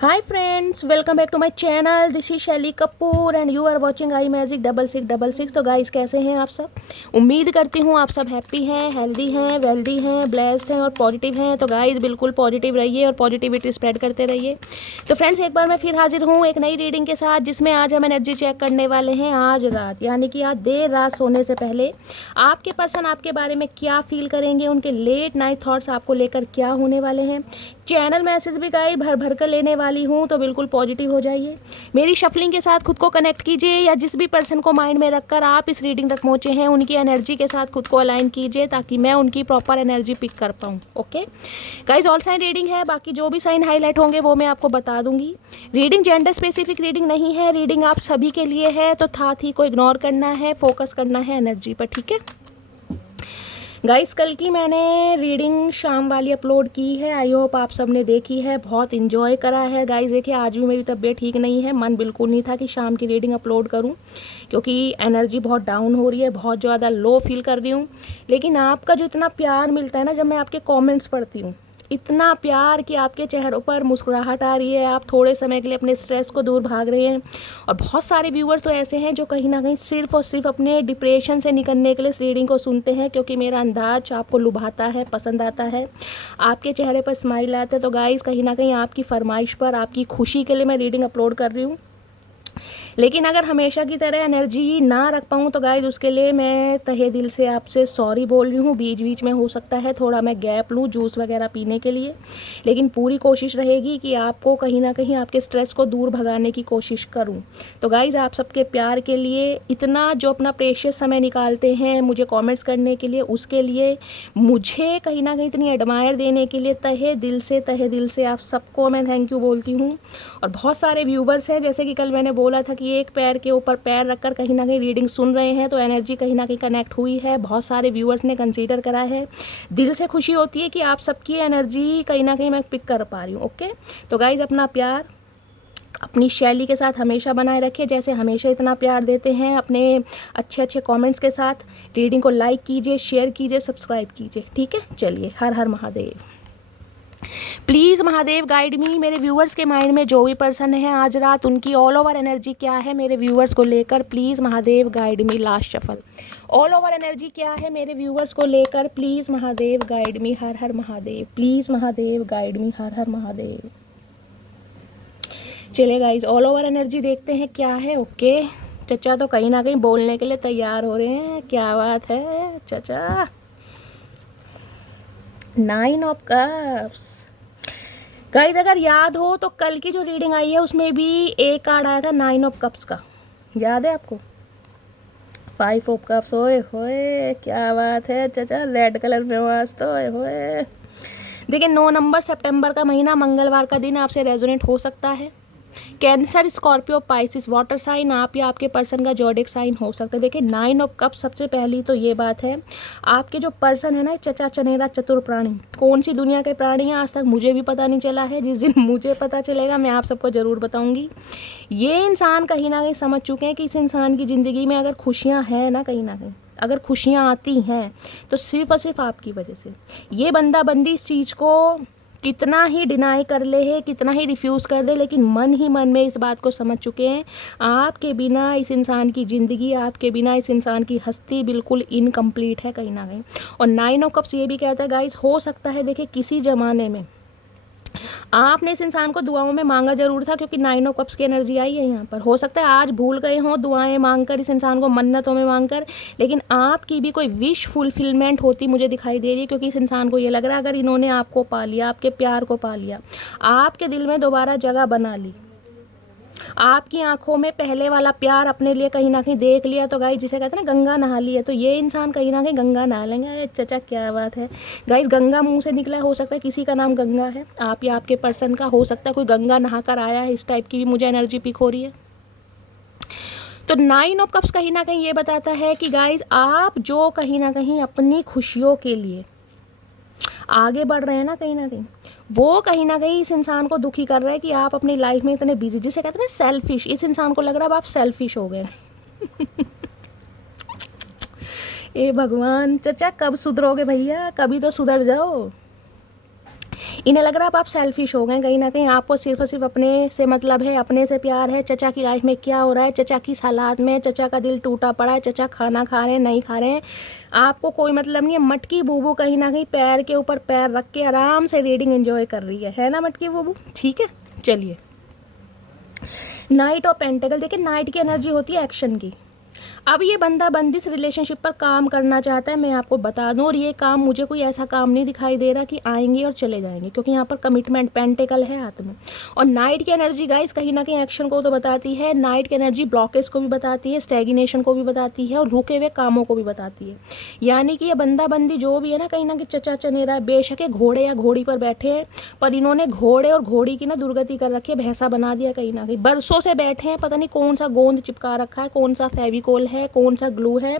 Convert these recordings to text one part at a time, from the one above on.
Hi friends, welcome back to my channel. This is शैली Kapoor and you are watching I magic 6666। तो guys कैसे हैं आप सब। उम्मीद करती हूँ आप सब हैप्पी हैं, हेल्दी हैं, वेल्दी हैं, ब्लेस्ड हैं और पॉजिटिव हैं। तो गाइस बिल्कुल पॉजिटिव रहिए और पॉजिटिविटी स्प्रेड करते रहिए। तो फ्रेंड्स एक बार मैं फिर हाजिर हूँ एक नई रीडिंग के साथ, जिसमें आज हम एनर्जी चेक करने वाले हैं आज रात, यानी कि आज देर रात सोने से पहले आपके पर्सन आपके बारे में क्या फील करेंगे, उनके लेट नाइट थॉट्स आपको लेकर क्या होने वाले हैं। चैनल मैसेज भी गाइस भर भर कर लेने वाली हूँ, तो बिल्कुल पॉजिटिव हो जाइए। मेरी शफलिंग के साथ खुद को कनेक्ट कीजिए, या जिस भी पर्सन को माइंड में रखकर आप इस रीडिंग तक पहुँचे हैं उनकी एनर्जी के साथ खुद को अलाइन कीजिए, ताकि मैं उनकी प्रॉपर एनर्जी पिक कर पाऊँ। Okay guys, all sign reading है, बाकी जो भी साइन हाईलाइट होंगे वो मैं आपको बता दूंगी। रीडिंग जेंडर स्पेसिफिक रीडिंग नहीं है, रीडिंग आप सभी के लिए है, तो साथ ही को इग्नोर करना है, फोकस करना है एनर्जी पर, ठीक है गाइस। कल की मैंने रीडिंग शाम वाली अपलोड की है, आई होप आप सब ने देखी है, बहुत इन्जॉय करा है गाइस। देखिए आज भी मेरी तबीयत ठीक नहीं है, मन बिल्कुल नहीं था कि शाम की रीडिंग अपलोड करूं, क्योंकि एनर्जी बहुत डाउन हो रही है, बहुत ज़्यादा लो फील कर रही हूं। लेकिन आपका जो इतना प्यार मिलता है ना, जब मैं आपके कॉमेंट्स पढ़ती हूँ, इतना प्यार कि आपके चेहरों पर मुस्कुराहट आ रही है, आप थोड़े समय के लिए अपने स्ट्रेस को दूर भाग रहे हैं। और बहुत सारे व्यूवर्स तो ऐसे हैं जो कहीं ना कहीं सिर्फ और सिर्फ अपने डिप्रेशन से निकलने के लिए इस रीडिंग को सुनते हैं, क्योंकि मेरा अंदाज आपको लुभाता है, पसंद आता है, आपके चेहरे पर स्माइल आता है। तो गाइस कहीं ना कहीं आपकी फरमाइश पर, आपकी खुशी के लिए मैं रीडिंग अपलोड कर रही हूँ। लेकिन अगर हमेशा की तरह एनर्जी ना रख पाऊँ तो गाइज उसके लिए मैं तहे दिल से आपसे सॉरी बोल रही हूँ। बीच बीच में हो सकता है थोड़ा मैं गैप लूँ जूस वगैरह पीने के लिए, लेकिन पूरी कोशिश रहेगी कि आपको कहीं ना कहीं आपके स्ट्रेस को दूर भगाने की कोशिश करूँ। तो गाइज आप सबके प्यार के लिए, इतना जो अपना प्रेशियस समय निकालते हैं मुझे कॉमेंट्स करने के लिए, उसके लिए, मुझे कहीं ना कहीं इतनी एडमायर देने के लिए तहे दिल से आप सबको मैं थैंक यू बोलती हूँ। और बहुत सारे व्यूवर्स हैं, जैसे कि कल मैंने बोला था कि एक पैर के ऊपर पैर रखकर कहीं ना कहीं रीडिंग सुन रहे हैं, तो एनर्जी कहीं ना कहीं कनेक्ट हुई है। बहुत सारे व्यूवर्स ने कंसीडर करा है, दिल से खुशी होती है कि आप सबकी एनर्जी कहीं ना कहीं मैं पिक कर पा रही हूँ। ओके तो गाइज अपना प्यार अपनी शैली के साथ हमेशा बनाए रखिए, जैसे हमेशा इतना प्यार देते हैं अपने अच्छे अच्छे कमेंट्स के साथ। रीडिंग को लाइक कीजिए, शेयर कीजिए, सब्सक्राइब कीजिए, ठीक है। चलिए, हर हर Mahadev. Please Mahadev guide me. मेरे व्यूवर्स के माइंड में जो भी पर्सन है आज रात, उनकी ऑल ओवर एनर्जी क्या है मेरे व्यूवर्स को लेकर, please Mahadev guide me. Last shuffle, all over energy क्या है मेरे व्यूवर्स को लेकर, प्लीज़ महादेव गाइड मी। हर हर Mahadev, please Mahadev guide me. हर हर महादेव। चलिए गाइज ऑल ओवर एनर्जी देखते हैं क्या है। ओके चचा तो कहीं ना कहीं बोलने के लिए तैयार हो रहे हैं, क्या बात है चचा। 9 ऑफ कप्स गाइज, अगर याद हो तो कल की जो रीडिंग आई है उसमें भी एक कार्ड आया था 9 ऑफ कप्स का, याद है आपको। 5 ऑफ कप्स, ओए होए क्या बात है चचा, रेड कलर में मस्त, ओए होए। देखिए 9 नंबर सितंबर का महीना, मंगलवार का दिन आपसे रेजोनेट हो सकता है। Cancer, Scorpio, Pisces, water sign, आप या आपके पर्सन का जोडिक साइन हो सकता है। देखिए 9 ऑफ कप, सबसे पहली तो ये बात है, आपके जो पर्सन है ना, चचा चनेरा चतुर प्राणी, कौन सी दुनिया के प्राणी हैं आज तक मुझे भी पता नहीं चला है। जिस दिन मुझे पता चलेगा मैं आप सबको ज़रूर बताऊंगी। ये इंसान कहीं ना कहीं समझ चुके हैं कि इस इंसान की ज़िंदगी में अगर खुशियाँ हैं ना, कहीं ना कहीं अगर खुशियाँ आती हैं तो सिर्फ और सिर्फ आपकी वजह से। ये बंदा बंदी इस चीज़ को कितना ही डिनाई कर ले है, कितना ही रिफ्यूज़ कर दे, लेकिन मन ही मन में इस बात को समझ चुके हैं, आपके बिना इस इंसान की ज़िंदगी, आपके बिना इस इंसान की हस्ती बिल्कुल इनकम्प्लीट है कहीं ना कहीं। और 9 ऑफ कप्स ये भी कहता है गाइस, हो सकता है देखिए किसी ज़माने में आपने इस इंसान को दुआओं में मांगा जरूर था, क्योंकि 9 ऑफ कप्स की एनर्जी आई है यहाँ पर। हो सकता है आज भूल गए हों दुआएं मांगकर इस इंसान को, मन्नतों में मांगकर, लेकिन आपकी भी कोई विश फुलफिलमेंट होती मुझे दिखाई दे रही है, क्योंकि इस इंसान को ये लग रहा है अगर इन्होंने आपको पा लिया, आपके प्यार को पा लिया, आपके दिल में दोबारा जगह बना ली, आपकी आंखों में पहले वाला प्यार अपने लिए कहीं ना कहीं देख लिया, तो गाइस जिसे कहते हैं ना गंगा नहा ली है, तो ये इंसान कहीं ना कहीं गंगा नहा लेंगे। अरे चचा क्या बात है गाइस, गंगा मुंह से निकला, हो सकता है किसी का नाम गंगा है, आप या आपके पर्सन का, हो सकता है कोई गंगा नहा कर आया है, इस टाइप की भी मुझे एनर्जी पिक हो रही है। तो 9 ऑफ कप्स कहीं ना कहीं ये बताता है कि गाइस आप जो कहीं ना कहीं अपनी खुशियों के लिए आगे बढ़ रहे हैं ना, कहीं ना कहीं वो कहीं ना कहीं इस इंसान को दुखी कर रहा है कि आप अपनी लाइफ में इतने बिजी, जिसे कहते हैं ना सेल्फिश, इस इंसान को लग रहा है अब आप सेल्फिश हो गए। ए भगवान, चचा कब सुधरोगे भैया, कभी तो सुधर जाओ। इन्हें लग रहा है आप सेल्फिश हो गए कहीं ना कहीं, आपको सिर्फ और सिर्फ अपने से मतलब है, अपने से प्यार है। चचा की लाइफ में क्या हो रहा है, चचा की हालात में, चचा का दिल टूटा पड़ा है, चचा खाना खा रहे हैं नहीं खा रहे हैं, आपको कोई मतलब नहीं है। मटकी बूबू कहीं ना कहीं पैर के ऊपर पैर रख के आराम से रीडिंग एंजॉय कर रही है ना मटकी बूबू, ठीक है। चलिए, नाइट ऑफ पेंटेकल, देखिए नाइट की एनर्जी होती है एक्शन की। अब ये बंदा बंदी इस रिलेशनशिप पर काम करना चाहता है, मैं आपको बता दूं, और ये काम मुझे कोई ऐसा काम नहीं दिखाई दे रहा कि आएंगे और चले जाएंगे, क्योंकि यहाँ पर कमिटमेंट पेंटेकल है हाथ में। और नाइट की एनर्जी गाइस कहीं ना कहीं एक्शन को तो बताती है, नाइट की एनर्जी ब्लॉकेज को भी बताती है, स्टैग्नेशन को भी बताती है, और रुके हुए कामों को भी बताती है। यानी कि ये बंदा बंदी जो भी है ना, कहीं ना कहीं चचा चनेरा है, बेशक है घोड़े या घोड़ी पर बैठे हैं, पर इन्होंने घोड़े और घोड़ी की ना दुर्गति कर रखी है, भैंसा बना दिया कहीं ना कहीं। बरसों से बैठे हैं, पता नहीं कौन सा गोंद चिपका रखा है, कौन सा फेविकोल है, कौन सा ग्लू है,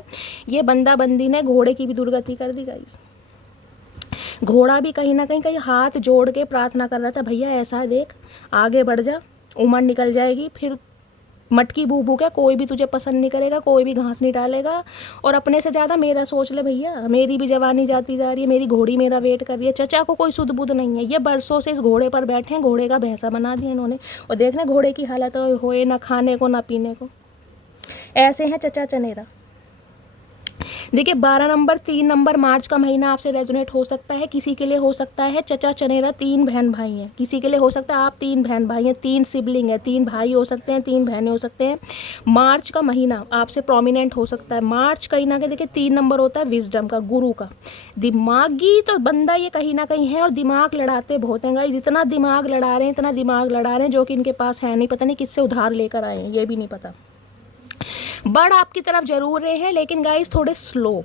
ये बंदा बंदी ने घोड़े की भी दुर्गति कर दी गाइस। घोड़ा भी कहीं ना कहीं हाथ जोड़ के प्रार्थना कर रहा था, भैया ऐसा देख, आगे बढ़ जा, उम्र निकल जाएगी, फिर मटकी बूबू क्या, कोई भी तुझे पसंद नहीं करेगा, कोई भी घास नहीं डालेगा, और अपने से ज़्यादा मेरा सोच ले भैया, मेरी भी जवानी जाती जा रही है, मेरी घोड़ी मेरा वेट कर रही है। चचा को कोई सुध बुध नहीं है, ये बरसों से इस घोड़े पर बैठे हैं, घोड़े का भैंसा बना दिया इन्होंने। और देखना घोड़े की हालत होए ना खाने को ना पीने को, ऐसे हैं चचा चनेरा। देखिए 12 नंबर 3 नंबर मार्च का महीना आपसे रेजोनेट हो सकता है, किसी के लिए हो सकता है चचा चनेरा 3 बहन भाई हैं, किसी के लिए हो सकता है आप 3 बहन भाई हैं, 3 सिबलिंग है, 3 भाई हो सकते हैं, 3 बहनें हो सकते हैं। मार्च का महीना आपसे प्रोमिनेंट हो सकता है। मार्च कहीं ना कहीं देखिए 3 नंबर होता है विजडम का, गुरु का। दिमागी तो बंदा ये कहीं ना कहीं है, और दिमाग लड़ाते बहुत हैं गाइस, इतना दिमाग लड़ा रहे हैं, इतना दिमाग लड़ा रहे हैं जो कि इनके पास है नहीं, पता नहीं किससे उधार लेकर आए हैं, ये भी नहीं पता। बढ़ आपकी तरफ जरूर रहे हैं, लेकिन गाइस थोड़े स्लो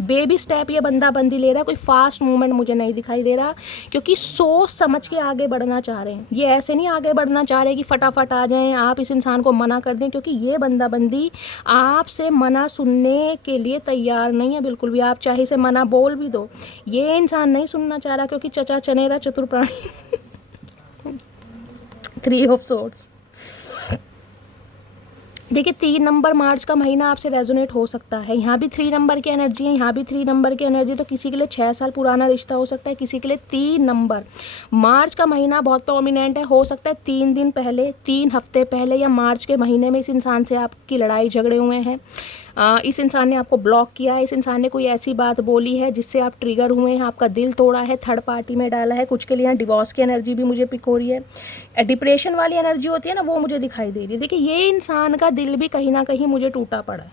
बेबी स्टेप ये बंदा बंदी ले रहा है, कोई फास्ट मूवमेंट मुझे नहीं दिखाई दे रहा, क्योंकि सोच समझ के आगे बढ़ना चाह रहे हैं। ये ऐसे नहीं आगे बढ़ना चाह रहे कि फटाफट आ जाएं, आप इस इंसान को मना कर दें, क्योंकि ये बंदा बंदी आपसे मना सुनने के लिए तैयार नहीं है बिल्कुल भी। आप चाहे से मना बोल भी दो, ये इंसान नहीं सुनना चाह रहा, क्योंकि चचा चनेरा चतुर प्राणी 3 ऑफ सोर्ड्स। देखिए 3 नंबर मार्च का महीना आपसे रेजोनेट हो सकता है, यहाँ भी 3 नंबर की एनर्जी है, यहाँ भी 3 नंबर की एनर्जी, तो किसी के लिए 6 साल पुराना रिश्ता हो सकता है, किसी के लिए 3 नंबर मार्च का महीना बहुत प्रोमिनेंट है, हो सकता है 3 दिन पहले, 3 हफ्ते पहले या मार्च के महीने में इस इंसान से आपकी लड़ाई झगड़े हुए हैं, इस इंसान ने आपको ब्लॉक किया है, इस इंसान ने कोई ऐसी बात बोली है जिससे आप ट्रिगर हुए हैं, आपका दिल तोड़ा है, थर्ड पार्टी में डाला है। कुछ के लिए यहाँ डिवोर्स की एनर्जी भी मुझे पिक हो रही है, डिप्रेशन वाली एनर्जी होती है ना, वो मुझे दिखाई दे रही है। देखिए ये इंसान का दिल भी कहीं ना कहीं मुझे टूटा पड़ा है,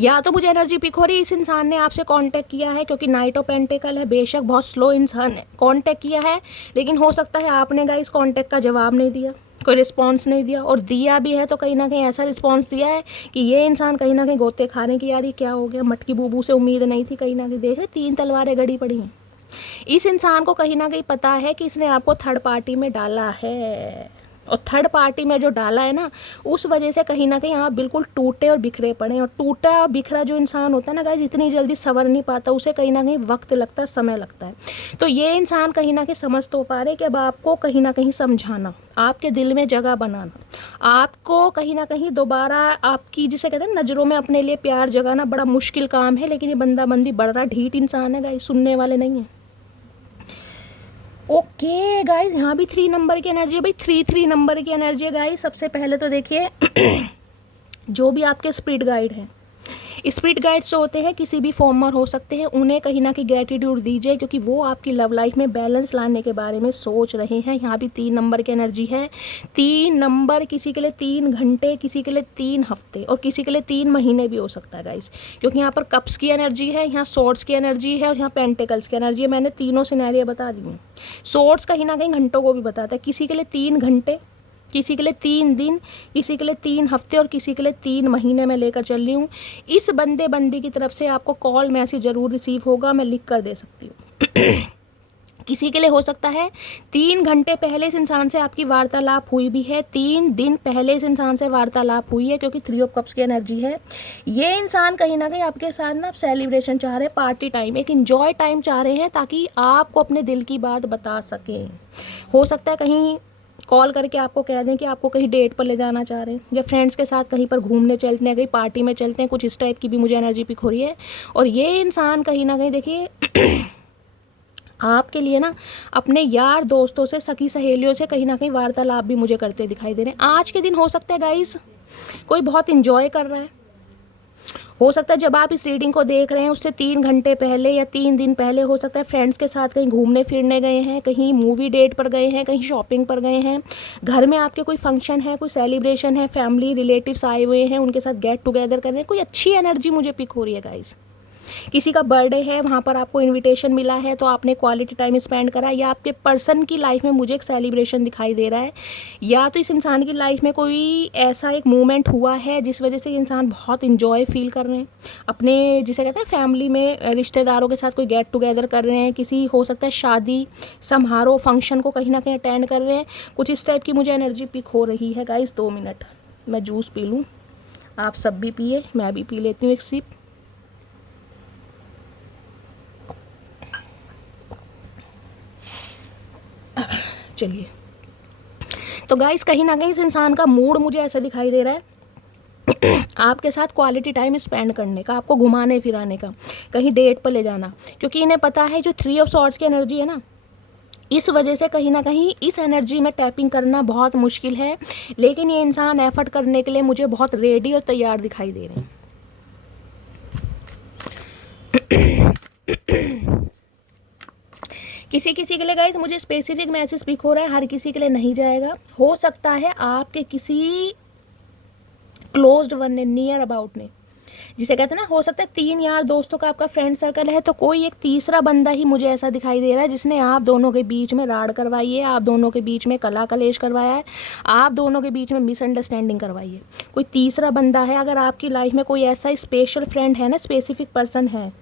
या तो मुझे एनर्जी पिक हो रही है इस इंसान ने आपसे कांटेक्ट किया है, क्योंकि नाइट ऑफ पेंटिकल है, बेशक बहुत स्लो इंसान है, कांटेक्ट किया है, लेकिन हो सकता है आपने गाइस कांटेक्ट का जवाब नहीं दिया, कोई रिस्पांस नहीं दिया, और दिया भी है तो कहीं ना कहीं ऐसा रिस्पांस दिया है कि ये इंसान कहीं ना कहीं गोते खाने की, यार ये क्या हो गया, मटकी बूबू से उम्मीद नहीं थी, कहीं ना कहीं देख रहे 3 तलवारें गड़ी पड़ी हैं। इस इंसान को कहीं ना कहीं पता है कि इसने आपको थर्ड पार्टी में डाला है, और थर्ड पार्टी में जो डाला है ना, उस वजह से कहीं ना कहीं आप बिल्कुल टूटे और बिखरे पड़े हैं। और टूटा बिखरा जो इंसान होता है ना गाइस, इतनी जल्दी संवर नहीं पाता, उसे कहीं ना कहीं वक्त लगता है, समय लगता है। तो ये इंसान कहीं ना कहीं समझ तो पा रहे कि अब आपको कहीं ना कहीं समझाना, आपके दिल में जगह बनाना, आपको कहीं ना कहीं दोबारा आपकी, जिसे कहते हैं नज़रों में अपने लिए प्यार जगाना बड़ा मुश्किल काम है। लेकिन ये बंदा बंदी बड़ा ढीठ इंसान है गाइस, सुनने वाले नहीं है। ओके गाइज, यहाँ भी 3 नंबर की एनर्जी है भाई, 3 नंबर की एनर्जी है गाइज। सबसे पहले तो देखिए जो भी आपके स्पिरिट गाइड हैं, स्पिरिट गाइड्स जो होते हैं किसी भी फॉर्म में हो सकते हैं, उन्हें कहीं ना कहीं ग्रेटिट्यूड दीजिए, क्योंकि वो आपकी लव लाइफ में बैलेंस लाने के बारे में सोच रहे हैं। यहाँ भी 3 नंबर की एनर्जी है। 3 नंबर किसी के लिए 3 घंटे, किसी के लिए 3 हफ्ते, और किसी के लिए 3 महीने भी हो सकता है गाइस, क्योंकि यहाँ पर कप्स की एनर्जी है, यहाँ सोर्ड्स की एनर्जी है, और यहाँ पेंटिकल्स की एनर्जी है। मैंने तीनों सिनेरियो बता दी हैं। सोर्ड्स कहीं ना कहीं घंटों को भी बताता है, किसी के लिए 3 घंटे, किसी के लिए 3 दिन, किसी के लिए 3 हफ्ते, और किसी के लिए 3 महीने में लेकर चल रही हूँ। इस बंदे बंदी की तरफ से आपको कॉल मैसेज ज़रूर रिसीव होगा, मैं लिख कर दे सकती हूँ। किसी के लिए हो सकता है 3 घंटे पहले इस इंसान से आपकी वार्तालाप हुई भी है, 3 दिन पहले इस इंसान से वार्तालाप हुई है, क्योंकि 3 ऑफ कप्स की एनर्जी है। ये इंसान कहीं ना कहीं आपके साथ ना सेलिब्रेशन चाह रहे हैं, पार्टी टाइम, एक इंजॉय टाइम चाह रहे हैं, ताकि आपको अपने दिल की बात बता सकें। हो सकता है कहीं कॉल करके आपको कह दें कि आपको कहीं डेट पर ले जाना चाह रहे हैं, या फ्रेंड्स के साथ कहीं पर घूमने चलते हैं, कहीं पार्टी में चलते हैं, कुछ इस टाइप की भी मुझे एनर्जी पिक हो रही है। और ये इंसान कहीं ना कहीं देखिए आपके लिए ना अपने यार दोस्तों से, सखी सहेलियों से कहीं ना कहीं वार्तालाप भी मुझे करते दिखाई दे रहे हैं। आज के दिन हो सकता है गाइस कोई बहुत इंजॉय कर रहा है। हो सकता है जब आप इस रीडिंग को देख रहे हैं उससे 3 घंटे पहले या 3 दिन पहले हो सकता है फ्रेंड्स के साथ कहीं घूमने फिरने गए हैं, कहीं मूवी डेट पर गए हैं, कहीं शॉपिंग पर गए हैं, घर में आपके कोई फंक्शन है, कोई सेलिब्रेशन है, फैमिली रिलेटिव्स आए हुए हैं, उनके साथ गेट टुगेदर कर रहे हैं। कोई अच्छी एनर्जी मुझे पिक हो रही है गाइस। किसी का बर्थडे है, वहाँ पर आपको इनविटेशन मिला है तो आपने क्वालिटी टाइम स्पेंड करा, या आपके पर्सन की लाइफ में मुझे एक सेलिब्रेशन दिखाई दे रहा है, या तो इस इंसान की लाइफ में कोई ऐसा एक मोमेंट हुआ है जिस वजह से ये इंसान बहुत इंजॉय फील कर रहे हैं अपने, जिसे कहते हैं फैमिली में रिश्तेदारों के साथ कोई गेट टुगेदर कर रहे हैं, किसी हो सकता है शादी समारोह फंक्शन को कहीं ना कहीं अटेंड कर रहे हैं। कुछ इस टाइप की मुझे एनर्जी पिक हो रही है गाइस। 2 मिनट मैं जूस पी लूँ, आप सब भी पिए, मैं भी पी लेती हूँ एक सिप। चलिए, तो गाइस कहीं ना कहीं इस इंसान का मूड मुझे ऐसा दिखाई दे रहा है आपके साथ क्वालिटी टाइम स्पेंड करने का, आपको घुमाने फिराने का, कहीं डेट पर ले जाना, क्योंकि इन्हें पता है जो 3 ऑफ सॉर्ड्स की एनर्जी है ना, इस वजह से कहीं ना कहीं इस एनर्जी में टैपिंग करना बहुत मुश्किल है, लेकिन ये इंसान एफर्ट करने के लिए मुझे बहुत रेडी और तैयार दिखाई दे रहे हैं। किसी किसी के लिए गाइस मुझे स्पेसिफिक मैसेज पिक हो रहा है, हर किसी के लिए नहीं जाएगा। हो सकता है आपके किसी क्लोज्ड वन ने, नियर अबाउट ने, जिसे कहते हैं ना, हो सकता है 3 यार दोस्तों का आपका फ्रेंड सर्कल है, तो कोई एक तीसरा बंदा ही मुझे ऐसा दिखाई दे रहा है जिसने आप दोनों के बीच में राड़ करवाई है, आप दोनों के बीच में कला कलेश करवाया है, आप दोनों के बीच में मिसअंडरस्टैंडिंग करवाई है। कोई तीसरा बंदा है। अगर आपकी लाइफ में कोई ऐसा स्पेशल फ्रेंड है ना, स्पेसिफिक पर्सन है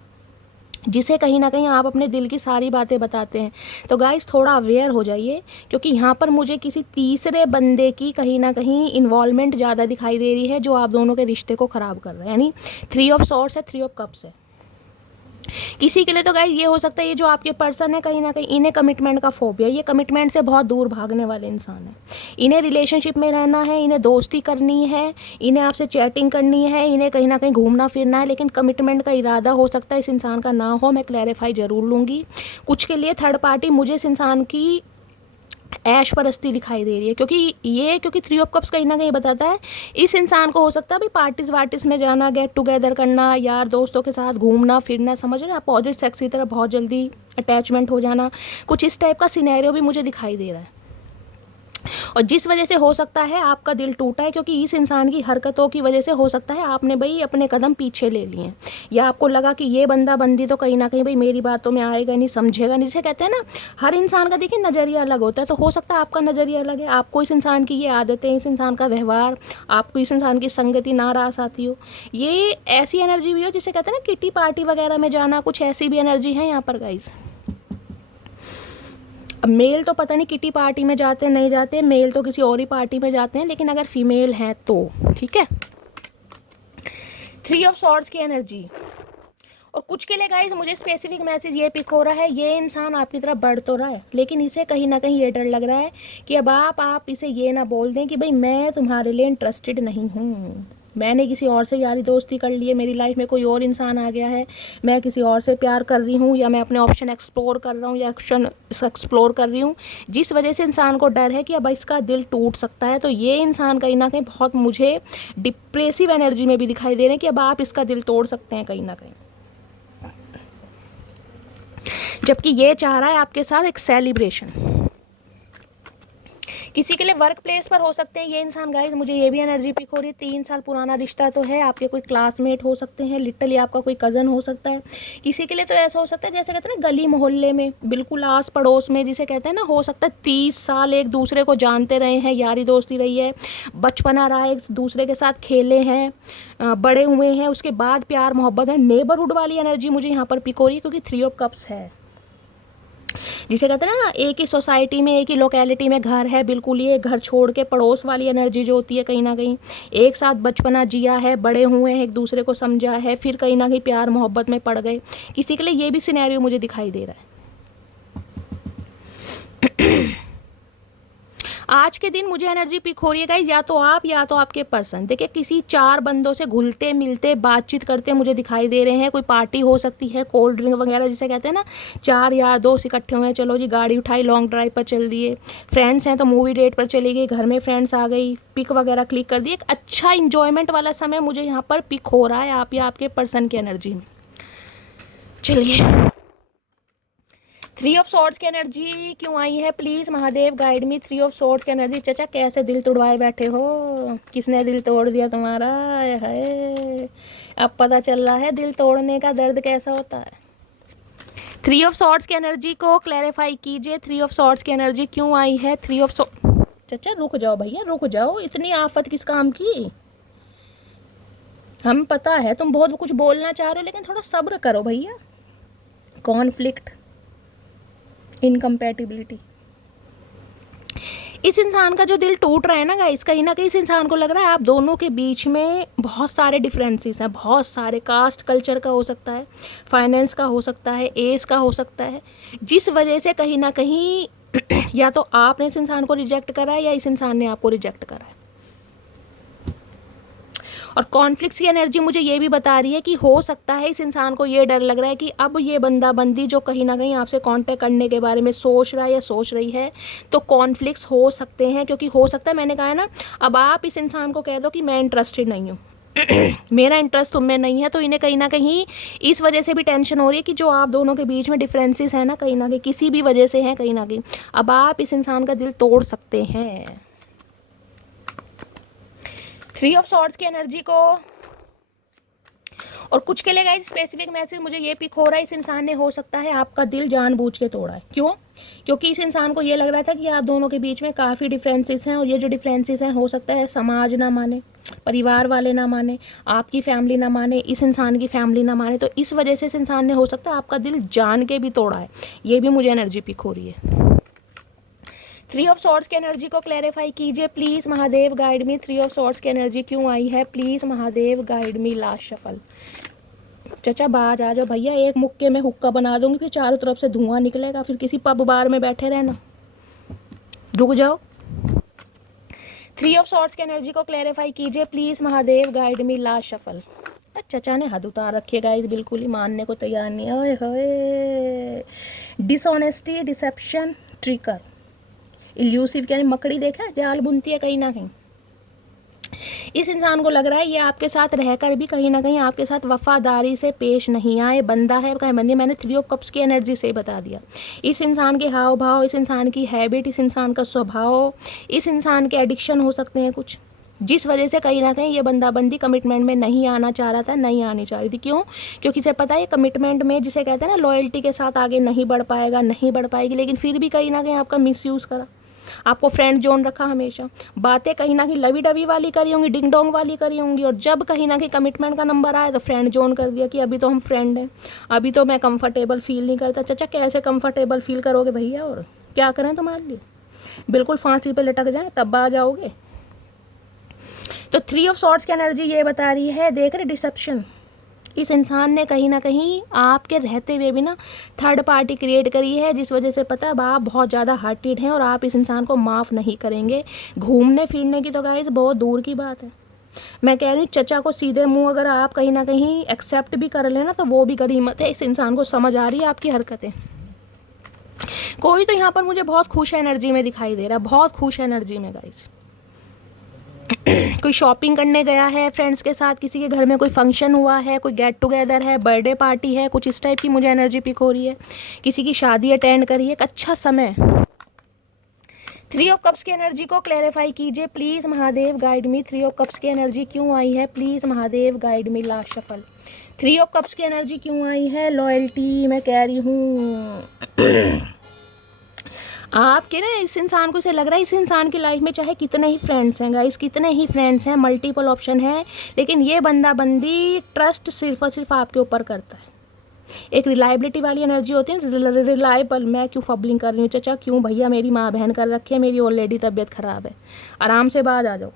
जिसे कहीं ना कहीं आप अपने दिल की सारी बातें बताते हैं, तो गाइस थोड़ा अवेयर हो जाइए, क्योंकि यहाँ पर मुझे किसी तीसरे बंदे की कहीं ना कहीं इन्वॉल्वमेंट ज़्यादा दिखाई दे रही है जो आप दोनों के रिश्ते को ख़राब कर रहा है। यानी 3 ऑफ सॉर्ड्स है, 3 ऑफ कप्स है। किसी के लिए तो गाइस ये हो सकता है ये जो आपके पर्सन है कहीं ना कहीं इन्हें कमिटमेंट का फोबिया, ये कमिटमेंट से बहुत दूर भागने वाले इंसान है। इन्हें रिलेशनशिप में रहना है, इन्हें दोस्ती करनी है, इन्हें आपसे चैटिंग करनी है, इन्हें कहीं ना कहीं घूमना फिरना है, लेकिन कमिटमेंट का इरादा हो सकता है इस इंसान का ना हो। मैं क्लैरिफाई ज़रूर लूँगी। कुछ के लिए थर्ड पार्टी मुझे इस इंसान की ऐश परस्ती दिखाई दे रही है, क्योंकि 3 ऑफ कप्स कहीं ना कहीं बताता है इस इंसान को हो सकता है अभी पार्टीज वार्टीज में जाना, गेट टुगेदर करना, यार दोस्तों के साथ घूमना फिरना, समझ रहे हैं, अपोजिट सेक्स की तरह बहुत जल्दी अटैचमेंट हो जाना, कुछ इस टाइप का सिनेरियो भी मुझे दिखाई दे रहा है। और जिस वजह से हो सकता है आपका दिल टूटा है, क्योंकि इस इंसान की हरकतों की वजह से हो सकता है आपने भाई अपने कदम पीछे ले लिए हैं, या आपको लगा कि ये बंदा बंदी तो कहीं ना कहीं भाई मेरी बातों में आएगा नहीं, समझेगा नहीं। जिसे कहते हैं ना, हर इंसान का देखिए नज़रिया अलग होता है, तो हो सकता है आपका नज़रिया अलग है, आपको इस इंसान की ये आदतें, इस इंसान का व्यवहार, आपको इस इंसान की संगति नाराज़ आती हो। ये ऐसी एनर्जी भी हो जिसे कहते हैं ना किटी पार्टी वगैरह में जाना, कुछ ऐसी भी एनर्जी है यहाँ पर गाइस। अब मेल तो पता नहीं किटी पार्टी में जाते हैं नहीं जाते, मेल तो किसी और ही पार्टी में जाते हैं, लेकिन अगर फीमेल हैं तो ठीक है। 3 ऑफ सॉर्ड्स की एनर्जी। और कुछ के लिए गाइस मुझे स्पेसिफिक मैसेज ये पिक हो रहा है, ये इंसान आपकी तरफ बढ़ तो रहा है, लेकिन इसे कहीं ना कहीं ये डर लग रहा है कि अब आप इसे ये ना बोल दें कि भाई मैं तुम्हारे लिए इंटरेस्टेड नहीं हूँ, मैंने किसी और से यारी दोस्ती कर ली है, मेरी लाइफ में कोई और इंसान आ गया है, मैं किसी और से प्यार कर रही हूँ, या मैं अपने ऑप्शन एक्सप्लोर कर रहा हूँ या ऑप्शन एक्सप्लोर कर रही हूँ, जिस वजह से इंसान को डर है कि अब इसका दिल टूट सकता है। तो ये इंसान कहीं ना कहीं बहुत मुझे डिप्रेसिव एनर्जी में भी दिखाई दे रहे हैं कि अब आप इसका दिल तोड़ सकते हैं कहीं ना कहीं, जबकि ये चाह रहा है आपके साथ एक सेलिब्रेशन। किसी के लिए वर्क प्लेस पर हो सकते हैं ये इंसान गाइस, मुझे ये भी एनर्जी पिक हो रही है। 3 साल पुराना रिश्ता तो है, आपके कोई क्लासमेट हो सकते हैं, लिटरली आपका कोई कज़न हो सकता है। किसी के लिए तो ऐसा हो सकता है जैसे कहते हैं ना गली मोहल्ले में, बिल्कुल आस पड़ोस में, जिसे कहते हैं ना, हो सकता है 30 साल एक दूसरे को जानते रहे हैं, यारी दोस्ती रही है, बचपना रहा है, एक दूसरे के साथ खेले हैं, बड़े हुए हैं, उसके बाद प्यार मोहब्बत है। नेबरहुड वाली एनर्जी मुझे यहाँ पर पिक हो रही है, क्योंकि 3 ऑफ कप्स है, जिसे कहते हैं ना एक ही सोसाइटी में, एक ही लोकेलिटी में घर है, बिल्कुल ये घर छोड़ के पड़ोस वाली एनर्जी जो होती है, कहीं ना कहीं एक साथ बचपना जिया है, बड़े हुए हैं, एक दूसरे को समझा है, फिर कहीं ना कहीं प्यार मोहब्बत में पड़ गए। किसी के लिए ये भी सिनेरियो मुझे दिखाई दे रहा है। आज के दिन मुझे एनर्जी पिक हो रही है गाइस, या तो आप या तो आपके पर्सन। देखिए किसी 4 बंदों से घुलते मिलते बातचीत करते मुझे दिखाई दे रहे हैं। कोई पार्टी हो सकती है, कोल्ड ड्रिंक वगैरह जिसे कहते हैं ना, 4 यार दोस्त इकट्ठे हुए हैं, चलो जी गाड़ी उठाई, लॉन्ग ड्राइव पर चल दिए। फ्रेंड्स हैं तो मूवी डेट पर चली गई, घर में फ्रेंड्स आ गई, पिक वगैरह क्लिक कर दी। एक अच्छा इंजॉयमेंट वाला समय मुझे यहाँ पर पिक हो रहा है आप या आपके पर्सन की एनर्जी में। चलिए 3 ऑफ सॉर्ड्स की एनर्जी क्यों आई है, please Mahadev guide me. 3 of swords की एनर्जी। चाचा कैसे दिल तोड़वाए बैठे हो, किसने दिल तोड़ दिया तुम्हारा? है अब पता चल रहा है दिल तोड़ने का दर्द कैसा होता है। 3 ऑफ सॉर्ड्स की एनर्जी को क्लैरिफाई कीजिए। 3 ऑफ सॉर्ड्स की एनर्जी क्यों आई है? 3 ऑफ चाचा रुक जाओ भैया, रुक जाओ, इतनी आफत किस काम की? हम पता है तुम बहुत कुछ बोलना चाह रहे हो, लेकिन थोड़ा सब्र करो भैया। Conflict, incompatibility. इस इंसान का जो दिल टूट रहा है ना गाइस, कहीं ना कहीं इस इंसान को लग रहा है आप दोनों के बीच में बहुत सारे डिफरेंसेस हैं, बहुत सारे। कास्ट कल्चर का हो सकता है, फाइनेंस का हो सकता है, एज का हो सकता है, जिस वजह से कहीं ना कहीं या तो आपने इस इंसान को रिजेक्ट करा है या इस इंसान ने आपको रिजेक्ट करा है। और कॉन्फ्लिक्ट्स की एनर्जी मुझे ये भी बता रही है कि हो सकता है इस इंसान को ये डर लग रहा है कि अब ये बंदा बंदी जो कहीं ना कहीं आपसे कांटेक्ट करने के बारे में सोच रहा है या सोच रही है, तो कॉन्फ्लिक्ट्स हो सकते हैं। क्योंकि हो सकता है, मैंने कहा है ना, अब आप इस इंसान को कह दो कि मैं इंटरेस्टेड नहीं हूँ मेरा इंटरेस्ट तुम में नहीं है, तो इन्हें कहीं ना कहीं इस वजह से भी टेंशन हो रही है कि जो आप दोनों के बीच में डिफरेंसेस हैं ना, कहीं ना कहीं किसी भी वजह से हैं, कहीं ना कहीं अब आप इस इंसान का दिल तोड़ सकते हैं। 3 ऑफ सॉर्ड्स की एनर्जी को, और कुछ के लिए गाइस स्पेसिफिक मैसेज मुझे ये पिक हो रहा है, इस इंसान ने हो सकता है आपका दिल जानबूझ के तोड़ा है। क्यों? क्योंकि इस इंसान को ये लग रहा था कि आप दोनों के बीच में काफ़ी डिफरेंसेस हैं, और ये जो डिफरेंसेस हैं हो सकता है समाज ना माने, परिवार वाले ना माने, आपकी फैमिली ना माने, इस इंसान की फैमिली ना माने, तो इस वजह से इस इंसान ने हो सकता है आपका दिल जान के भी तोड़ा है। ये भी मुझे एनर्जी पिक हो रही है। 3 ऑफ सॉर्ड्स की एनर्जी को क्लैरिफाई कीजिए please Mahadev guide me. 3 of swords की एनर्जी क्यों आई है, please Mahadev guide me. Last shuffle. चचा बाज आ जाओ भैया, एक मुक्के में हुक्का बना दूंगी, फिर चारों तरफ से धुआं निकलेगा, फिर किसी पब बार में बैठे रहना। रुक जाओ। 3 ऑफ सॉर्ड्स की एनर्जी को क्लैरिफाई कीजिए please Mahadev guide me. Last shuffle. चचा ने हद उतार रखी है गाइस, बिल्कुल ही मानने को तैयार नहीं है। ओए होए, डिसऑनेस्टी, डिसेप्शन, ट्रिकर, इल्यूसिव, यानी मकड़ी देखा है जाल बुनती है कहीं ना कहीं। इस इंसान को लग रहा है ये आपके साथ रहकर भी कहीं ना कहीं आपके साथ वफादारी से पेश नहीं आए। बंदा है कहीं बंदी, मैंने 3 ऑफ कप्स की एनर्जी से बता दिया। इस इंसान के हाव भाव, इस इंसान की हैबिट, इस इंसान का स्वभाव, इस इंसान के एडिक्शन हो सकते हैं कुछ, जिस वजह से कहीं ना कहीं ये बंदा बंदी कमिटमेंट में नहीं आना चाह रहा था, नहीं आनी चाह रही थी। क्यों? क्योंकि इसे पता है कमिटमेंट में जिसे कहते हैं ना लॉयल्टी के साथ आगे नहीं बढ़ पाएगा, नहीं बढ़ पाएगी, लेकिन फिर भी कहीं ना कहीं आपका मिसयूज़ करा, आपको फ्रेंड जोन रखा, हमेशा बातें कहीं ना कहीं लवी डवी वाली करी होंगी, डिंग डोंग वाली करी होंगी, और जब कहीं ना कहीं कमिटमेंट का नंबर आया तो फ्रेंड जोन कर दिया कि अभी तो हम फ्रेंड हैं, अभी तो मैं कंफर्टेबल फील नहीं करता। चाचा कैसे कंफर्टेबल फील करोगे भैया, और क्या करें तुम्हारे लिए? बिल्कुल फांसी पे लटक जाए तब आ जाओगे। तो 3 ऑफ सॉर्ड्स की एनर्जी ये बता रही है, देख रहे डिसेप्शन, इस इंसान ने कहीं ना कहीं आपके रहते हुए भी ना थर्ड पार्टी क्रिएट करी है, जिस वजह से पता है अब आप बहुत ज़्यादा हार्टेड हैं और आप इस इंसान को माफ़ नहीं करेंगे। घूमने फिरने की तो गाइस बहुत दूर की बात है, मैं कह रही हूँ चचा को सीधे मुंह अगर आप कहीं ना कहीं एक्सेप्ट भी कर लेना तो वो भी गनीमत है। इस इंसान को समझ आ रही है आपकी हरकतें। कोई तो यहाँ पर मुझे बहुत खुश एनर्जी में दिखाई दे रहा है, बहुत खुश एनर्जी में गाइस। कोई शॉपिंग करने गया है फ्रेंड्स के साथ, किसी के घर में कोई फंक्शन हुआ है, कोई गेट टुगेदर है, बर्थडे पार्टी है, कुछ इस टाइप की मुझे एनर्जी पिक हो रही है। किसी की शादी अटेंड करी है, एक अच्छा समय। 3 ऑफ कप्स की एनर्जी को क्लैरिफाई कीजिए please Mahadev guide me. 3 of cups की एनर्जी क्यों आई है, please Mahadev guide me. Last shuffle. 3 of cups की एनर्जी क्यों आई है, लॉयल्टी, मैं कह रही हूँ आपके ना इस इंसान को इसे लग रहा है इस इंसान की लाइफ में चाहे कितने ही फ्रेंड्स हैं गाइस, कितने ही फ्रेंड्स हैं, मल्टीपल ऑप्शन है, लेकिन ये बंदा बंदी ट्रस्ट सिर्फ और सिर्फ आपके ऊपर करता है। एक रिलायबिलिटी वाली एनर्जी होती है, रिलायबल। मैं क्यों फबलिंग कर रही हूँ चचा, क्यों भैया, मेरी माँ बहन कर रखी है, मेरी ऑलरेडी तबीयत ख़राब है, आराम से बाहर आ जाओ।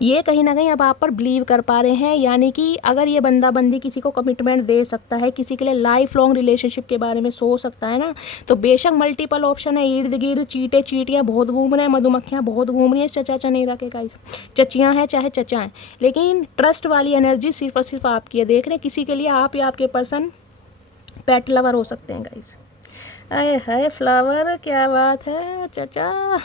ये कहीं ना कहीं अब आप पर बिलीव कर पा रहे हैं। यानी कि अगर ये बंदा बंदी किसी को कमिटमेंट दे सकता है, किसी के लिए लाइफ लॉन्ग रिलेशनशिप के बारे में सोच सकता है ना, तो बेशक मल्टीपल ऑप्शन है, इर्द गिर्द चीटे चीटियाँ बहुत घूम रहे हैं, मधुमक्खियाँ बहुत घूम रही हैं चचा चनेरा के गाइस, चचियाँ हैं चाहे चचा हैं, लेकिन ट्रस्ट वाली एनर्जी सिर्फ और सिर्फ आपकी है। देख रहे हैं किसी के लिए आप या आपके पर्सन पेट लवर हो सकते हैं गाइस। अरे हाय फ्लावर, क्या बात है चचा।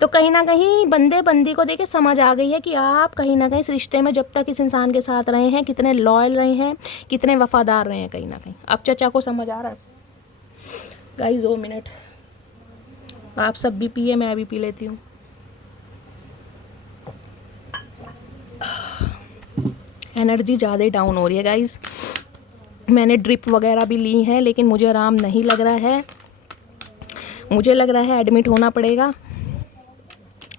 तो कहीं ना कहीं बंदे बंदी को देखे समझ आ गई है कि आप कहीं ना कहीं इस रिश्ते में जब तक इस इंसान के साथ रहे हैं कितने लॉयल रहे हैं, कितने वफादार रहे हैं कहीं ना कहीं। अब चचा को समझ आ रहा है गाइस। 2 मिनट आप सब भी पिए, मैं भी पी लेती हूँ। एनर्जी ज़्यादा ही डाउन हो रही है गाइस। मैंने ड्रिप वगैरह भी ली हैं लेकिन मुझे आराम नहीं लग रहा है। मुझे लग रहा है एडमिट होना पड़ेगा,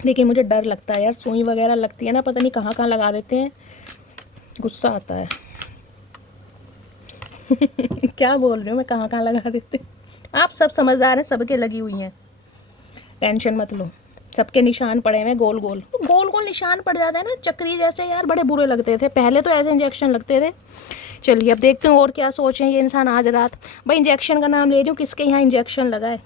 लेकिन मुझे डर लगता है यार, सुई वगैरह लगती है ना, पता नहीं कहाँ कहाँ लगा देते हैं, गुस्सा आता है। क्या बोल रही हूँ मैं, कहाँ कहाँ लगा देते हैं। आप सब समझदार हैं, सबके लगी हुई हैं, टेंशन मत लो। सबके निशान पड़े हुए गोल गोल गोल गोल निशान पड़ जाता है ना, चक्री जैसे यार, बड़े बुरे लगते थे पहले तो, ऐसे इंजेक्शन लगते थे। चलिए अब देखते हैं और क्या सोचें ये इंसान आज रात। भाई इंजेक्शन का नाम ले रही हूँ, किसके यहाँ इंजेक्शन लगा है?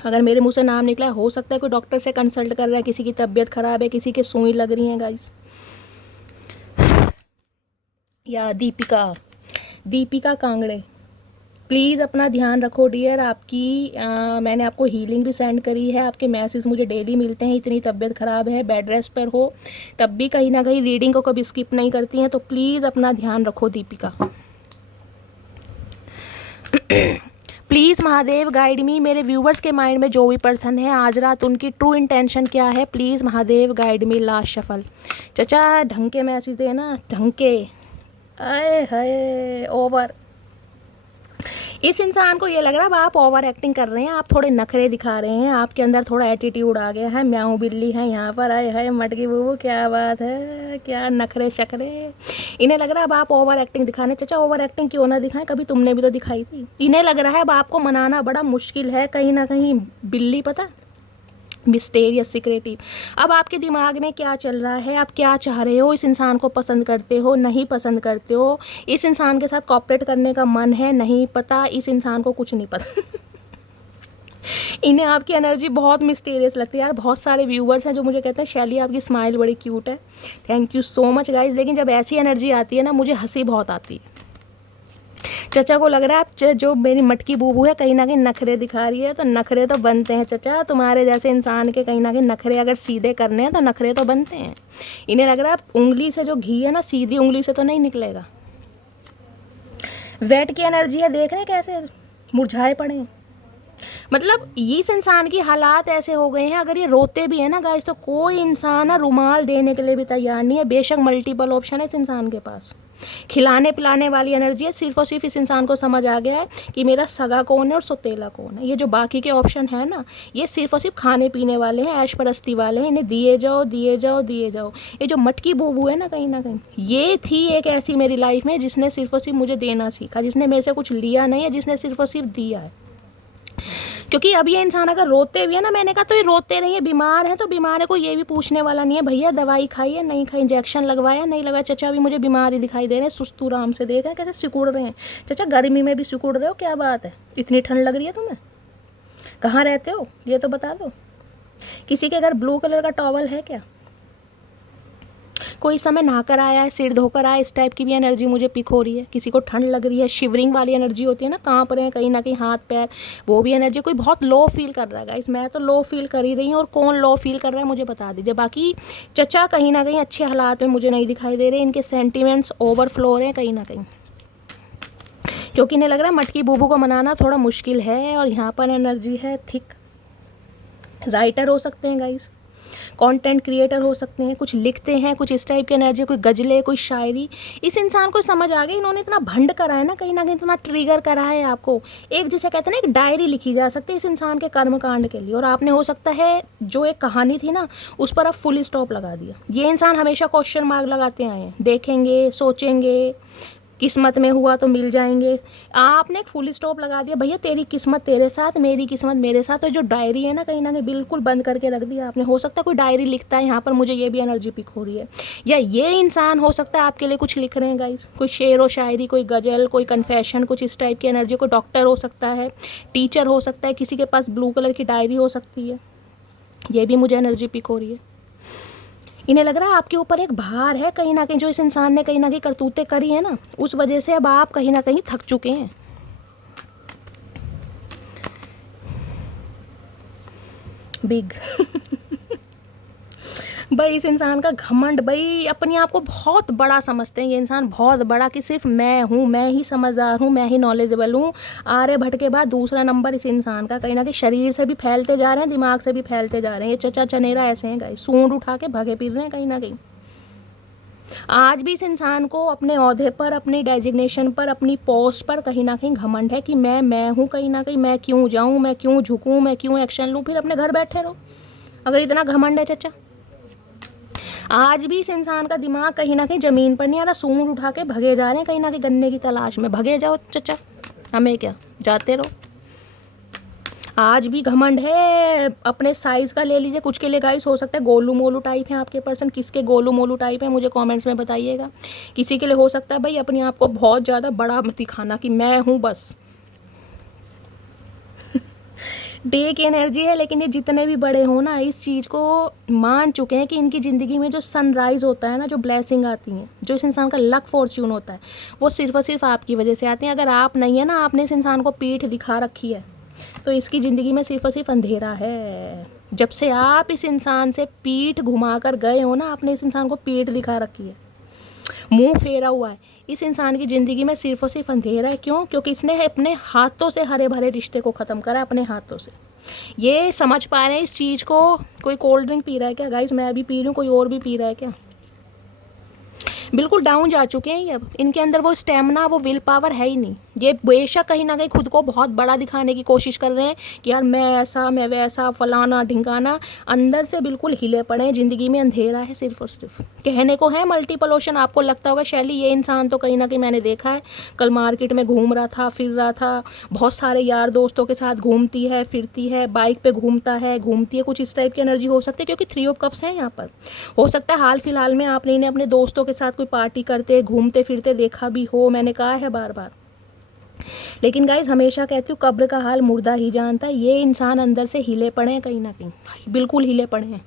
अगर मेरे मुंह से नाम निकला, हो सकता है कोई डॉक्टर से कंसल्ट कर रहा है, किसी की तबीयत ख़राब है, किसी के सुई लग रही हैं गाइस। या दीपिका कांगड़े, प्लीज़ अपना ध्यान रखो डियर। आपकी मैंने आपको हीलिंग भी सेंड करी है, आपके मैसेज मुझे डेली मिलते हैं। इतनी तबीयत ख़राब है, बेड रेस्ट पर हो, तब भी कहीं ना कहीं रीडिंग को कभी स्किप नहीं करती हैं, तो प्लीज़ अपना ध्यान रखो Deepika. Please Mahadev guide me. मेरे व्यूवर्स के माइंड में जो भी पर्सन है आज रात, उनकी ट्रू इंटेंशन क्या है, please Mahadev guide me. Last shuffle. चचा ढंग के मैसेज देना, ढंग के। अरे हाय ओवर। इस इंसान को ये लग रहा है आप ओवर एक्टिंग कर रहे हैं, आप थोड़े नखरे दिखा रहे हैं, आपके अंदर थोड़ा एटीट्यूड आ गया है। म्याऊं बिल्ली है यहाँ पर, आए हाय मटकी बूबू, क्या बात है, क्या नखरे शकरे। इन्हें लग रहा है अब आप ओवर एक्टिंग दिखाने। चचा ओवर एक्टिंग क्यों ना दिखाएं, कभी तुमने भी तो दिखाई थी। इन्हें लग रहा है अब आपको मनाना बड़ा मुश्किल है, कहीं ना कहीं बिल्ली पता, मिस्टेरियस सिक्रेटिव। अब आपके दिमाग में क्या चल रहा है, आप क्या चाह रहे हो, इस इंसान को पसंद करते हो, नहीं पसंद करते हो, इस इंसान के साथ कॉपरेट करने का मन है, नहीं पता, इस इंसान को कुछ नहीं पता। इन्हें आपकी एनर्जी बहुत मिस्टीरियस लगती है यार। बहुत सारे व्यूवर्स हैं जो मुझे कहते हैं शैली आपकी स्माइल बड़ी क्यूट है, thank you so much guys. लेकिन जब ऐसी एनर्जी आती है ना, मुझे हंसी बहुत आती है। चचा को लग रहा है आप जो मेरी मटकी बूबू है कहीं ना कहीं नखरे दिखा रही है, तो नखरे तो बनते हैं चचा, तुम्हारे जैसे इंसान के कहीं ना कहीं नखरे अगर सीधे करने हैं तो नखरे तो बनते हैं। इन्हें लग रहा है आप उंगली से जो घी है ना, सीधी उंगली से तो नहीं निकलेगा। वेट की एनर्जी है, देख रहे हैं कैसे मुरझाए पड़े हैं। मतलब इस इंसान की हालात ऐसे हो गए हैं, अगर ये रोते भी है ना गाइस, तो कोई इंसान ना रुमाल देने के लिए भी तैयार नहीं है। बेशक मल्टीपल ऑप्शन है इस इंसान के पास, खिलाने पिलाने वाली एनर्जी है। सिर्फ और सिर्फ इस इंसान को समझ आ गया है कि मेरा सगा कौन है और सौतेला कौन है। ये जो बाकी के ऑप्शन है ना, ये सिर्फ और सिर्फ खाने पीने वाले हैं, ऐश परस्ती वाले हैं, इन्हें दिए जाओ दिए जाओ दिए जाओ। ये जो मटकी बूबू है ना कहीं ये थी एक ऐसी मेरी लाइफ में जिसने सिर्फ और सिर्फ मुझे देना सीखा, जिसने मेरे से कुछ लिया नहीं है, जिसने सिर्फ और सिर्फ दिया है। क्योंकि अब ये इंसान अगर रोते भी है ना, मैंने कहा तो ये रोते रहिए, बीमार है तो बीमार है, कोई ये भी पूछने वाला नहीं है भैया दवाई खाई है नहीं खाई, इंजेक्शन लगवाया नहीं लगाया। चचा भी मुझे बीमार ही दिखाई दे रहे हैं, सुस्तू राम से देख रहे हैं कैसे सिकुड़ रहे हैं। चचा गर्मी में भी सिकुड़ रहे हो, क्या बात है, इतनी ठंड लग रही है तुम्हें? कहाँ रहते हो ये तो बता दो। किसी के घर ब्लू कलर का टॉवल है क्या? कोई समय नहाकर आया है, सिर धोकर आया, इस टाइप की भी एनर्जी मुझे पिक हो रही है। किसी को ठंड लग रही है, शिवरिंग वाली एनर्जी होती है ना, कांप रहे हैं कहीं ना कहीं हाथ पैर, वो भी एनर्जी। कोई बहुत लो फील कर रहा है गाइस, मैं तो लो फील कर ही रही हूँ, और कौन लो फील कर रहा है मुझे बता दीजिए। बाकी चचा कहीं ना कहीं अच्छे हालात में मुझे नहीं दिखाई दे रहे, इनके सेंटिमेंट्स ओवरफ्लो रहे हैं कहीं ना कहीं, क्योंकि इन्हें लग रहा है मटकी बूबू को मनाना थोड़ा मुश्किल है। और यहाँ पर एनर्जी है थिक। राइटर हो सकते हैं गाइस, कंटेंट क्रिएटर हो सकते हैं, कुछ लिखते हैं, कुछ इस टाइप की एनर्जी, कोई गजलें, कोई शायरी। इस इंसान को समझ आ गई, इन्होंने इतना भंड करा है ना कहीं इतना ट्रिगर करा है आपको। एक जिसे कहते हैं ना, एक डायरी लिखी जा सकती है इस इंसान के कर्मकांड के लिए, और आपने हो सकता है जो एक कहानी थी ना उस पर आप फुल स्टॉप लगा दिया। ये इंसान हमेशा क्वेश्चन मार्क लगाते आए हैं, देखेंगे, सोचेंगे, किस्मत में हुआ तो मिल जाएंगे। आपने एक फुल स्टॉप लगा दिया, भैया तेरी किस्मत तेरे साथ, मेरी किस्मत मेरे साथ। तो जो डायरी है ना कहीं बिल्कुल बंद करके रख दिया आपने। हो सकता है कोई डायरी लिखता है यहाँ पर, मुझे ये भी एनर्जी पिक हो रही है, या ये इंसान हो सकता है आपके लिए कुछ लिख रहे हैं गाइस, कोई शेर व शायरी, कोई गज़ल, कोई कन्फेशन, कुछ इस टाइप की एनर्जी। कोई डॉक्टर हो सकता है, टीचर हो सकता है, किसी के पास ब्लू कलर की डायरी हो सकती है। ये भी मुझे एनर्जी पिक हो रही है। इन्हें लग रहा है आपके ऊपर एक भार है कहीं ना कहीं, जो इस इंसान ने कहीं ना कहीं करतूतें करी है ना, उस वजह से अब आप कहीं ना कहीं थक चुके हैं। बिग भाई इस इंसान का घमंड, भाई अपने आप को बहुत बड़ा समझते हैं ये इंसान, बहुत बड़ा, कि सिर्फ मैं हूँ, मैं ही समझदार हूँ, मैं ही नॉलेजेबल हूँ। आर्यभट्ट के बाद दूसरा नंबर इस इंसान का। कहीं ना कहीं शरीर से भी फैलते जा रहे हैं, दिमाग से भी फैलते जा रहे हैं। ये चचा चनेरा ऐसे हैं गाइस, सूंड उठा के भागे फिर रहे हैं कहीं ना कहीं। आज भी इस इंसान को अपने ओहदे पर, अपनी डेजिग्नेशन पर, अपनी पोस्ट पर कहीं ना कहीं घमंड है कि मैं हूँ कहीं ना कहीं, मैं क्यों जाऊँ, मैं क्यों झुकूँ, मैं क्यों एक्शन लूँ। फिर अपने घर बैठे रहो अगर इतना घमंड है चचा। आज भी इस इंसान का दिमाग कहीं ना कहीं ज़मीन पर नहीं आ रहा, सूंड उठा के भगे जा रहे हैं कहीं ना कहीं गन्ने की तलाश में। भगे जाओ चचा, हमें क्या, जाते रहो। आज भी घमंड है। अपने साइज़ का ले लीजिए, कुछ के लिए गाइस हो सकता है गोलू मोलू टाइप है आपके पर्सन। किसके गोलू मोलू टाइप है मुझे कमेंट्स में बताइएगा। किसी के लिए हो सकता है भाई अपने आप को बहुत ज़्यादा बड़ा मत दिखाना कि मैं हूँ बस। डे की एनर्जी है, लेकिन ये जितने भी बड़े हो ना, इस चीज़ को मान चुके हैं कि इनकी ज़िंदगी में जो सनराइज़ होता है ना, जो ब्लेसिंग आती हैं, जो इस इंसान का लक फॉर्च्यून होता है, वो सिर्फ और सिर्फ आपकी वजह से आती हैं। अगर आप नहीं है ना, आपने इस इंसान को पीठ दिखा रखी है, तो इसकी ज़िंदगी में सिर्फ और सिर्फ अंधेरा है। जब से आप इस इंसान से पीठ घुमा कर गए हो ना, आपने इस इंसान को पीठ दिखा रखी है, मुंह फेरा हुआ है, इस इंसान की ज़िंदगी में सिर्फ और सिर्फ अंधेरा है। क्यों? क्योंकि इसने अपने हाथों से हरे भरे रिश्ते को ख़त्म करा, अपने हाथों से। ये समझ पा रहे हैं इस चीज़ को। कोई कोल्ड ड्रिंक पी रहा है क्या गाइस? मैं अभी पी रही हूँ, कोई और भी पी रहा है क्या? बिल्कुल डाउन जा चुके हैं ये। अब इनके अंदर वो स्टेमिना, वो विल पावर है ही नहीं। ये बेशक कहीं ना कहीं खुद को बहुत बड़ा दिखाने की कोशिश कर रहे हैं कि यार मैं ऐसा, मैं वैसा, फलाना ढिंकाना। अंदर से बिल्कुल हिले पड़े हैं, ज़िंदगी में अंधेरा है सिर्फ और सिर्फ। कहने को है मल्टीपल ओशन, आपको लगता होगा शैली ये इंसान तो कहीं ना कहीं मैंने देखा है, कल मार्केट में घूम रहा था, फिर रहा था, बहुत सारे यार दोस्तों के साथ घूमती है, फिरती है, बाइक पे घूमता है, घूमती है, कुछ इस टाइप की एनर्जी हो सकती है। क्योंकि 3 ऑफ कप्स हैं यहाँ पर। हो सकता है हाल फिलहाल में आपने इन्हें अपने दोस्तों के साथ कोई पार्टी करते, घूमते फिरते देखा भी हो, मैंने कहा है बार बार। लेकिन गाइज हमेशा कहती हूँ, कब्र का हाल मुर्दा ही जानता है। ये इंसान अंदर से हिले पड़े हैं कहीं ना कहीं, बिल्कुल हिले पड़े हैं।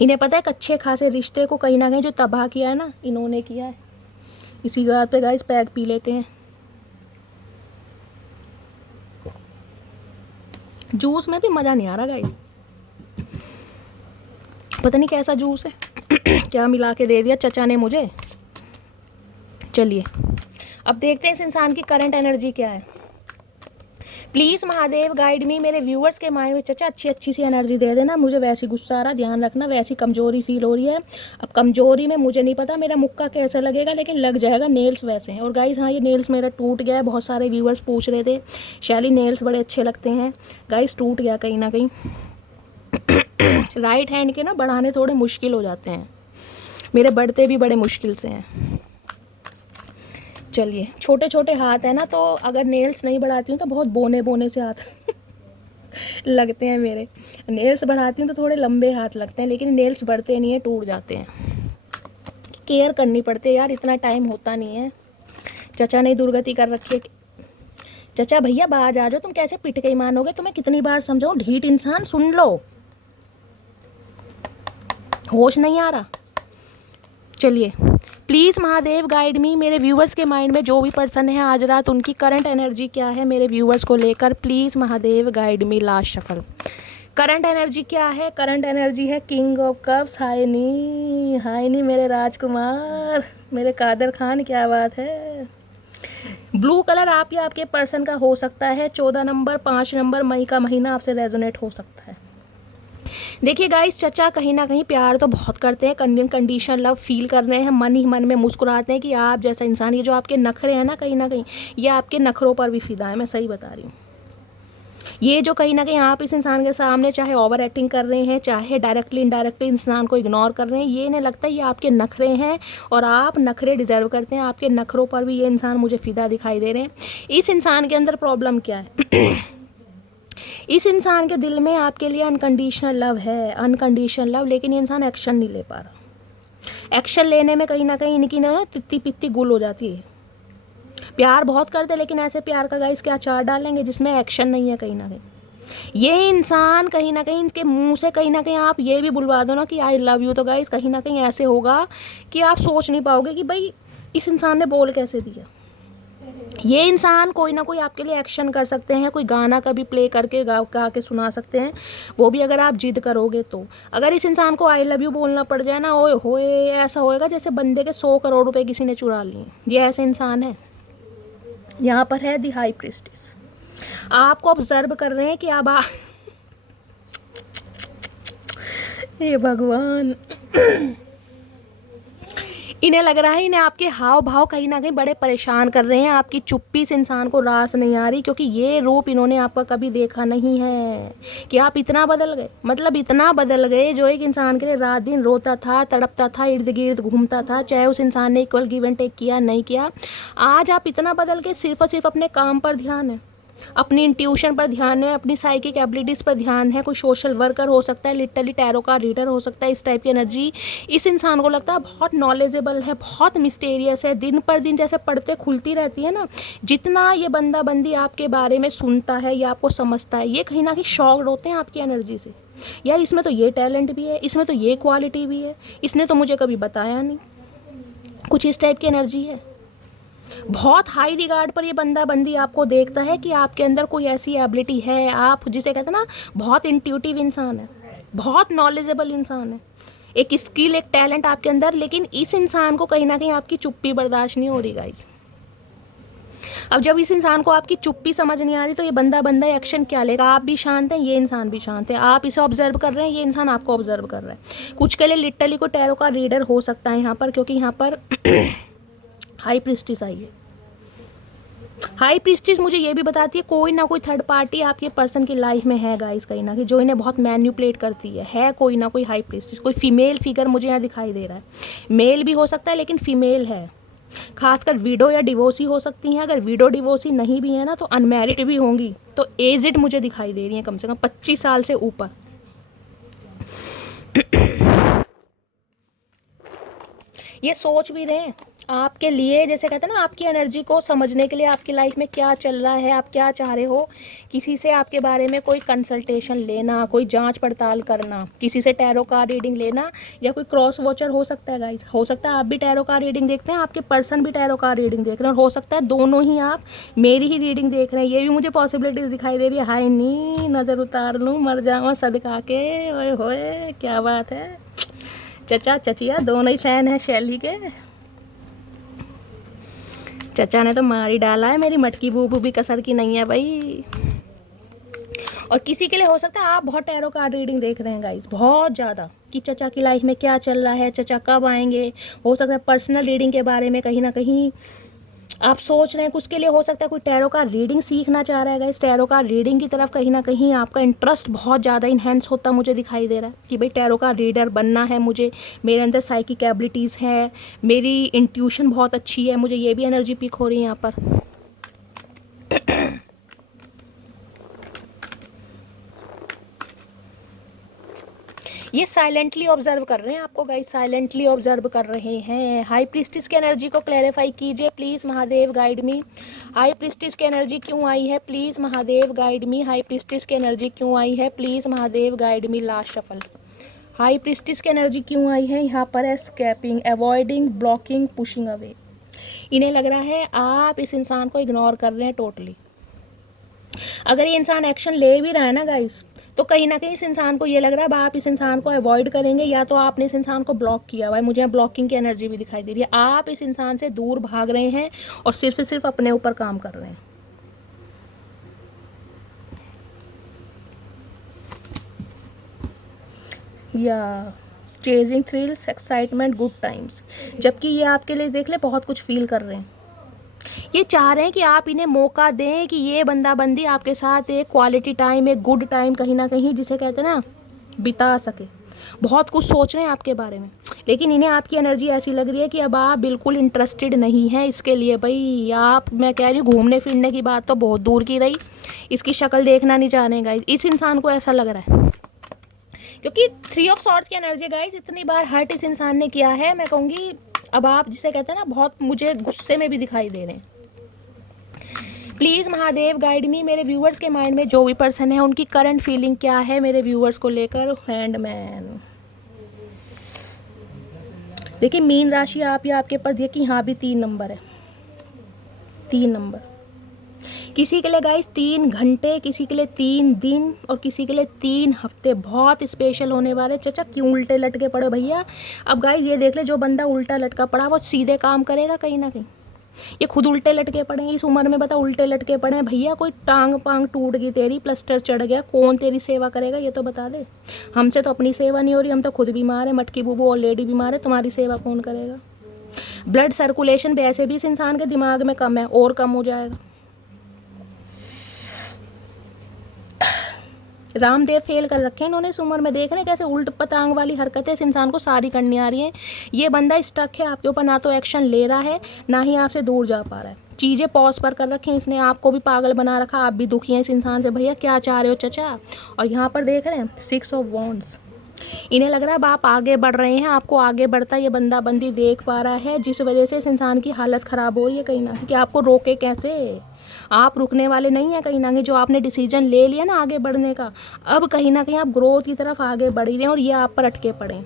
इन्हें पता है एक अच्छे खासे रिश्ते को कहीं ना कहीं जो तबाह किया है ना, इन्होंने किया है। इसी बात पे गाइज पैक पी लेते हैं। जूस में भी मज़ा नहीं आ रहा गाइज, पता नहीं कैसा जूस है क्या मिला के दे दिया चचा ने मुझे। चलिए अब देखते हैं इस इंसान की करंट एनर्जी क्या है। Please Mahadev guide me. मेरे व्यूअर्स के माइंड में चचा अच्छी सी एनर्जी दे देना। मुझे वैसी गुस्सा आ रहा, ध्यान रखना, वैसी कमज़ोरी फील हो रही है। अब कमज़ोरी में मुझे नहीं पता मेरा मुक्का कैसा लगेगा, लेकिन लग जाएगा। नेल्स वैसे हैं। और गाइस हाँ, ये नेल्स मेरा टूट गया है। बहुत सारे व्यूअर्स पूछ रहे थे शैली नेल्स बड़े अच्छे लगते हैं। गाइस टूट गया कहीं ना कहीं। राइट हैंड के ना बढ़ाने थोड़े मुश्किल हो जाते हैं, मेरे बढ़ते भी बड़े मुश्किल से हैं। चलिए छोटे छोटे हाथ है ना, तो अगर नेल्स नहीं बढ़ाती हूँ तो बहुत बोने बोने से हाथ लगते हैं मेरे। नेल्स बढ़ाती हूँ तो थोड़े लंबे हाथ लगते हैं, लेकिन नेल्स बढ़ते नहीं है, टूट जाते हैं। केयर करनी पड़ती है यार, इतना टाइम होता नहीं है। चचा ने दुर्गति कर रखी है। चचा भैया बाज आ जाओ, तुम कैसे पिट के ही मानोगे? तुम्हें कितनी बार समझाऊं, ढीठ इंसान, सुन लो, होश नहीं आ रहा। चलिए प्लीज़ महादेव गाइड मी। मेरे व्यूवर्स के माइंड में जो भी पर्सन है आज रात, उनकी करंट एनर्जी क्या है मेरे व्यूवर्स को लेकर? Please Mahadev guide me. Last shuffle current energy क्या है? करंट एनर्जी है किंग ऑफ कप्स। हाय नी मेरे राजकुमार, मेरे कादर खान, क्या बात है। ब्लू कलर आप या आपके पर्सन का हो सकता है। 14 नंबर 5 नंबर मई का महीना आपसे रेजोनेट हो सकता है। देखिए गाइस, चचा कहीं ना कहीं प्यार तो बहुत करते हैं, कंडीशन लव फील कर रहे हैं, मन ही मन में मुस्कुराते हैं कि आप जैसा इंसान, ये जो आपके नखरे हैं ना, कहीं ये आपके नखरों पर भी फिदा है। मैं सही बता रही हूँ। ये जो कहीं ना कहीं आप इस इंसान के सामने चाहे ओवर एक्टिंग कर रहे हैं, चाहे डायरेक्टली इनडायरेक्टली इंसान को इग्नोर कर रहे हैं, ये नहीं लगता ये आपके नखरे हैं और आप नखरे डिजर्व करते हैं। आपके नखरों पर भी ये इंसान मुझे फ़िदा दिखाई दे रहे हैं। इस इंसान के अंदर प्रॉब्लम क्या है? इस इंसान के दिल में आपके लिए अनकंडीशनल लव है, अनकंडीशनल लव, लेकिन ये इंसान एक्शन नहीं ले पा रहा। एक्शन लेने में कहीं ना कहीं इनकी ना तित्ती पित्ती गुल हो जाती है। प्यार बहुत करते लेकिन ऐसे प्यार का गाइस क्या अचार डालेंगे जिसमें एक्शन नहीं है। कहीं ना कहीं ये इंसान कहीं ना कहीं इनके मुंह से कहीं ना कहीं आप ये भी बुलवा दो ना कि आई लव यू, तो गाइस कहीं ना कहीं ऐसे होगा कि आप सोच नहीं पाओगे कि भाई इस इंसान ने बोल कैसे दिया। ये इंसान कोई ना कोई आपके लिए एक्शन कर सकते हैं, कोई गाना कभी प्ले करके गा के सुना सकते हैं, वो भी अगर आप जिद करोगे तो। अगर इस इंसान को आई लव यू बोलना पड़ जाए ना, ओए होए, ऐसा होएगा जैसे बंदे के 100 करोड़ रुपए किसी ने चुरा लिए। ये ऐसे इंसान है। यहाँ पर है दी हाई प्रीस्टिस, आपको ऑब्जर्व कर रहे हैं कि अब हे भगवान, इन्हें लग रहा है इन्हें आपके हाव भाव कहीं ना कहीं बड़े परेशान कर रहे हैं। आपकी चुप्पी से इंसान को रास नहीं आ रही, क्योंकि ये रूप इन्होंने आपका कभी देखा नहीं है कि आप इतना बदल गए। मतलब इतना बदल गए, जो एक इंसान के लिए रात दिन रोता था, तड़पता था, इर्द गिर्द घूमता था, चाहे उस इंसान ने इक्वल गिव एंड टेक किया नहीं किया, आज आप इतना बदल के सिर्फ और सिर्फ अपने काम पर ध्यान है, अपनी इंट्यूशन पर ध्यान है, अपनी साइकिक एबिलिटीज़ पर ध्यान है। कोई सोशल वर्कर हो सकता है, लिटरली टैरो का रीडर हो सकता है। इस टाइप की एनर्जी इस इंसान को लगता है बहुत नॉलेजेबल है, बहुत मिस्टेरियस है। दिन पर दिन जैसे पढ़ते खुलती रहती है ना, जितना ये बंदा बंदी आपके बारे में सुनता है या आपको समझता है, ये कहीं ना कहीं शॉक्ड होते हैं आपकी एनर्जी से। यार इसमें तो ये टैलेंट भी है, इसमें तो ये क्वालिटी भी है, इसने तो मुझे कभी बताया नहीं। कुछ इस टाइप की एनर्जी है। बहुत हाई रिगार्ड पर ये बंदा बंदी आपको देखता है कि आपके अंदर कोई ऐसी एबिलिटी है, आप जिसे कहते हैं ना बहुत इंट्यूटिव इंसान है, बहुत नॉलेजेबल इंसान है, एक स्किल, एक टैलेंट आपके अंदर। लेकिन इस इंसान को कहीं ना कहीं आपकी चुप्पी बर्दाश्त नहीं हो रही गाइस। अब जब इस इंसान को आपकी चुप्पी समझ नहीं आ रही, तो ये बंदा एक्शन क्या लेगा? आप भी शांत हैं, ये इंसान भी शांत है, आप इसे ऑब्जर्व कर रहे हैं, ये इंसान आपको ऑब्जर्व कर रहा है। कुछ के लिए लिटरली कोई टैरो का रीडर हो सकता है यहाँ पर, क्योंकि यहाँ पर हाई प्रीस्टिस आई है। हाई प्रीस्टिस मुझे ये भी बताती है कोई ना कोई थर्ड पार्टी आपके पर्सन की लाइफ में है गाइस, कहीं ना कहीं जो इन्हें बहुत मैन्युपुलेट करती है कोई ना कोई हाई प्रीस्टिस। कोई फीमेल फिगर मुझे यहाँ दिखाई दे रहा है, मेल भी हो सकता है लेकिन फीमेल है। खासकर विडो या डिवोर्सी हो सकती हैं। अगर विडो डिवोर्सी नहीं भी है ना, तो अनमैरिड भी होंगी, तो एजिड मुझे दिखाई दे रही है, कम से कम 25 साल से ऊपर। ये सोच भी रहे हैं आपके लिए, जैसे कहते हैं ना, आपकी एनर्जी को समझने के लिए, आपकी लाइफ में क्या चल रहा है, आप क्या चाह रहे हो, किसी से आपके बारे में कोई कंसल्टेशन लेना, कोई जांच पड़ताल करना, किसी से टैरो कार्ड रीडिंग लेना, या कोई क्रॉस वॉचर हो सकता है गाइस। हो सकता है आप भी टैरो कार्ड रीडिंग देखते हैं, आपके पर्सन भी टैरो कार्ड रीडिंग देख रहे हैं, और हो सकता है दोनों ही आप मेरी ही रीडिंग देख रहे हैं। ये भी मुझे पॉसिबिलिटीज़ दिखाई दे रही है। हाय नी, नज़र उतार लूँ, मर जाऊँ सदका के, ओए होए क्या बात है। चचा चचिया दोनों ही फैन है शैली के। चचा ने तो मार ही डाला है, मेरी मटकी बूबू भी कसर की नहीं है भाई। और किसी के लिए हो सकता है आप बहुत टैरो कार्ड रीडिंग देख रहे हैं गाइस, बहुत ज़्यादा, कि चचा की लाइफ में क्या चल रहा है, चचा कब आएंगे। हो सकता है पर्सनल रीडिंग के बारे में कहीं ना कहीं आप सोच रहे हैं। कुछ के लिए हो सकता है कोई टैरो का रीडिंग सीखना चाह रहा है गाइस, टैरो का रीडिंग की तरफ कहीं ना कहीं आपका इंटरेस्ट बहुत ज़्यादा इन्हेंस होता मुझे दिखाई दे रहा है कि भाई टैरो का रीडर बनना है मुझे, मेरे अंदर साइकिक एबिलिटीज़ है, मेरी इंट्यूशन बहुत अच्छी है, मुझे ये भी एनर्जी पिक हो रही है यहाँ पर। ये साइलेंटली ऑब्जर्व कर रहे हैं आपको गाइस, साइलेंटली ऑब्जर्व कर रहे हैं। हाई प्रीस्टिस की एनर्जी को क्लैरिफाई कीजिए please, Mahadev guide me. High priestess की एनर्जी क्यों आई है please, Mahadev guide me. High priestess की एनर्जी क्यों आई है please, Mahadev guide me. Last shuffle. High priestess की एनर्जी क्यों आई है यहाँ पर? Escaping, avoiding, blocking, pushing away. इन्हें लग रहा है आप इस इंसान को इग्नोर कर रहे हैं टोटली। अगर ये इंसान एक्शन ले भी रहा है ना गाइस, तो कहीं ना कहीं इस इंसान को ये लग रहा है आप इस इंसान को अवॉइड करेंगे, या तो आपने इस इंसान को ब्लॉक किया हुआ है। मुझे ब्लॉकिंग की एनर्जी भी दिखाई दे रही है। आप इस इंसान से दूर भाग रहे हैं और सिर्फ अपने ऊपर काम कर रहे हैं। या chasing thrills, excitement, good times, जबकि ये आपके लिए देख ले बहुत कुछ फील कर रहे हैं। ये चाह रहे हैं कि आप इन्हें मौका दें कि ये बंदाबंदी आपके साथ एक क्वालिटी टाइम, एक गुड टाइम कहीं ना कहीं जिसे कहते हैं ना बिता सके। बहुत कुछ सोच रहे हैं आपके बारे में, लेकिन इन्हें आपकी एनर्जी ऐसी लग रही है कि अब आप बिल्कुल इंटरेस्टेड नहीं हैं इसके लिए। भाई आप, मैं कह रही हूँ घूमने फिरने की बात तो बहुत दूर की रही, इसकी शक्ल देखना नहीं चाह रहे गाइस। इस इंसान को ऐसा लग रहा है क्योंकि 3 ऑफ सॉर्ड्स की एनर्जी गाइस इतनी बार हर्ट इस इंसान ने किया है, मैं कहूँगी अब आप जिसे कहते हैं ना बहुत मुझे गुस्से में भी दिखाई दे रहे हैं। प्लीज़ महादेव गाइड मी, मेरे व्यूअर्स के माइंड में जो भी पर्सन है उनकी करंट फीलिंग क्या है मेरे व्यूअर्स को लेकर। हैंडमैन, देखिए मीन राशि आप या आपके पास देखिए यहाँ भी 3 नंबर है, 3 नंबर। किसी के लिए गाइस 3 घंटे, किसी के लिए 3 दिन और किसी के लिए 3 हफ्ते बहुत स्पेशल होने वाले। चचा क्यों उल्टे लटके पड़े भैया? अब गाइस ये देख ले, जो बंदा उल्टा लटका पड़ा वो सीधे काम करेगा कहीं ना कहीं। ये खुद उल्टे लटके पड़े हैं इस उम्र में, बता उल्टे लटके पड़े हैं भैया। कोई टांग पांग टूट गई तेरी, प्लास्टर चढ़ गया, कौन तेरी सेवा करेगा ये तो बता दे। हमसे तो अपनी सेवा नहीं हो रही, हम तो खुद बीमार है, मटकी बूबू ऑलरेडी बीमार है, तुम्हारी सेवा कौन करेगा? ब्लड सर्कुलेशन वैसे भी इस इंसान के दिमाग में कम है और कम हो जाएगा। रामदेव फेल कर रखे हैं इन्होंने इस उम्र में, देख रहे हैं कैसे उल्ट पतांग वाली हरकतें इस इंसान को सारी करनी आ रही हैं। ये बंदा स्टक है आपके ऊपर, ना तो एक्शन ले रहा है ना ही आपसे दूर जा पा रहा है। चीज़ें पॉज पर कर रखी हैं इसने, आपको भी पागल बना रखा, आप भी दुखी हैं इस इंसान से। भैया क्या चाह रहे हो चचा? और यहाँ पर देख रहे हैं 6 ऑफ वॉन्ड्स, इन्हें लग रहा है अब आप आगे बढ़ रहे हैं, आपको आगे बढ़ता ये बंदा बंदी देख पा रहा है, जिस वजह से इस इंसान की हालत ख़राब हो रही है कहीं ना कि आपको रोके कैसे। आप रुकने वाले नहीं हैं कहीं ना कहीं, जो आपने डिसीजन ले लिया ना आगे बढ़ने का, अब कहीं ना कहीं आप ग्रोथ की तरफ आगे बढ़ रहे हैं और ये आप पर अटके पड़े हैं।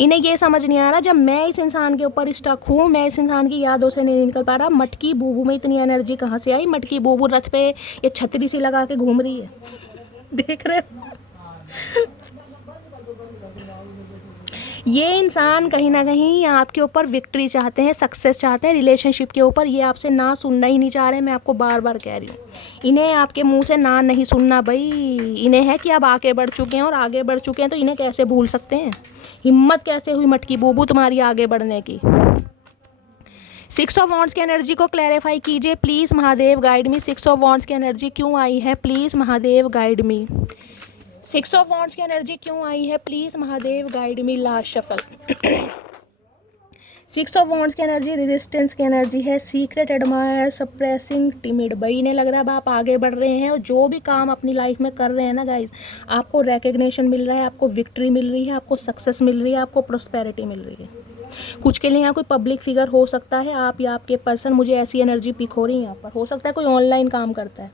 इन्हें ये समझ नहीं आ रहा, जब मैं इस इंसान के ऊपर स्टक हूँ, मैं इस इंसान की यादों से नहीं निकल पा रहा। मटकी बूबू में इतनी एनर्जी कहाँ से आई? मटकी बूबू रथ पे ये छतरी सी लगा के घूम रही है देख रहे हो? ये इंसान कहीं ना कहीं आपके ऊपर विक्ट्री चाहते हैं, सक्सेस चाहते हैं रिलेशनशिप के ऊपर। ये आपसे ना सुनना ही नहीं चाह रहे, मैं आपको बार बार कह रही हूँ। इन्हें आपके मुंह से ना नहीं सुनना भाई। इन्हें है कि अब आगे बढ़ चुके हैं और आगे बढ़ चुके हैं तो इन्हें कैसे भूल सकते हैं? हिम्मत कैसे हुई मटकी बूबू तुम्हारी आगे बढ़ने की? 6 ऑफ वॉन्ड्स की एनर्जी को क्लैरिफाई कीजिए please Mahadev guide me. 6 of wands की एनर्जी क्यों आई है please Mahadev guide me? 6 of wands की एनर्जी क्यों आई है please Mahadev guide me. Last shuffle 6 of wands की एनर्जी रेजिस्टेंस की एनर्जी है, सीक्रेट एडमायर, सप्रेसिंग, टिमिड। भाई ने लग रहा है अब आप आगे बढ़ रहे हैं और जो भी काम अपनी लाइफ में कर रहे हैं ना गाइज, आपको रिकग्निशन मिल रहा है, आपको विक्ट्री मिल रही है, आपको सक्सेस मिल रही है, आपको प्रोस्पेरिटी मिल रही है। कुछ के लिए यहाँ कोई पब्लिक फिगर हो सकता है आप या आपके पर्सन, मुझे ऐसी एनर्जी पिक हो रही है यहाँ पर। हो सकता है कोई ऑनलाइन काम करता है,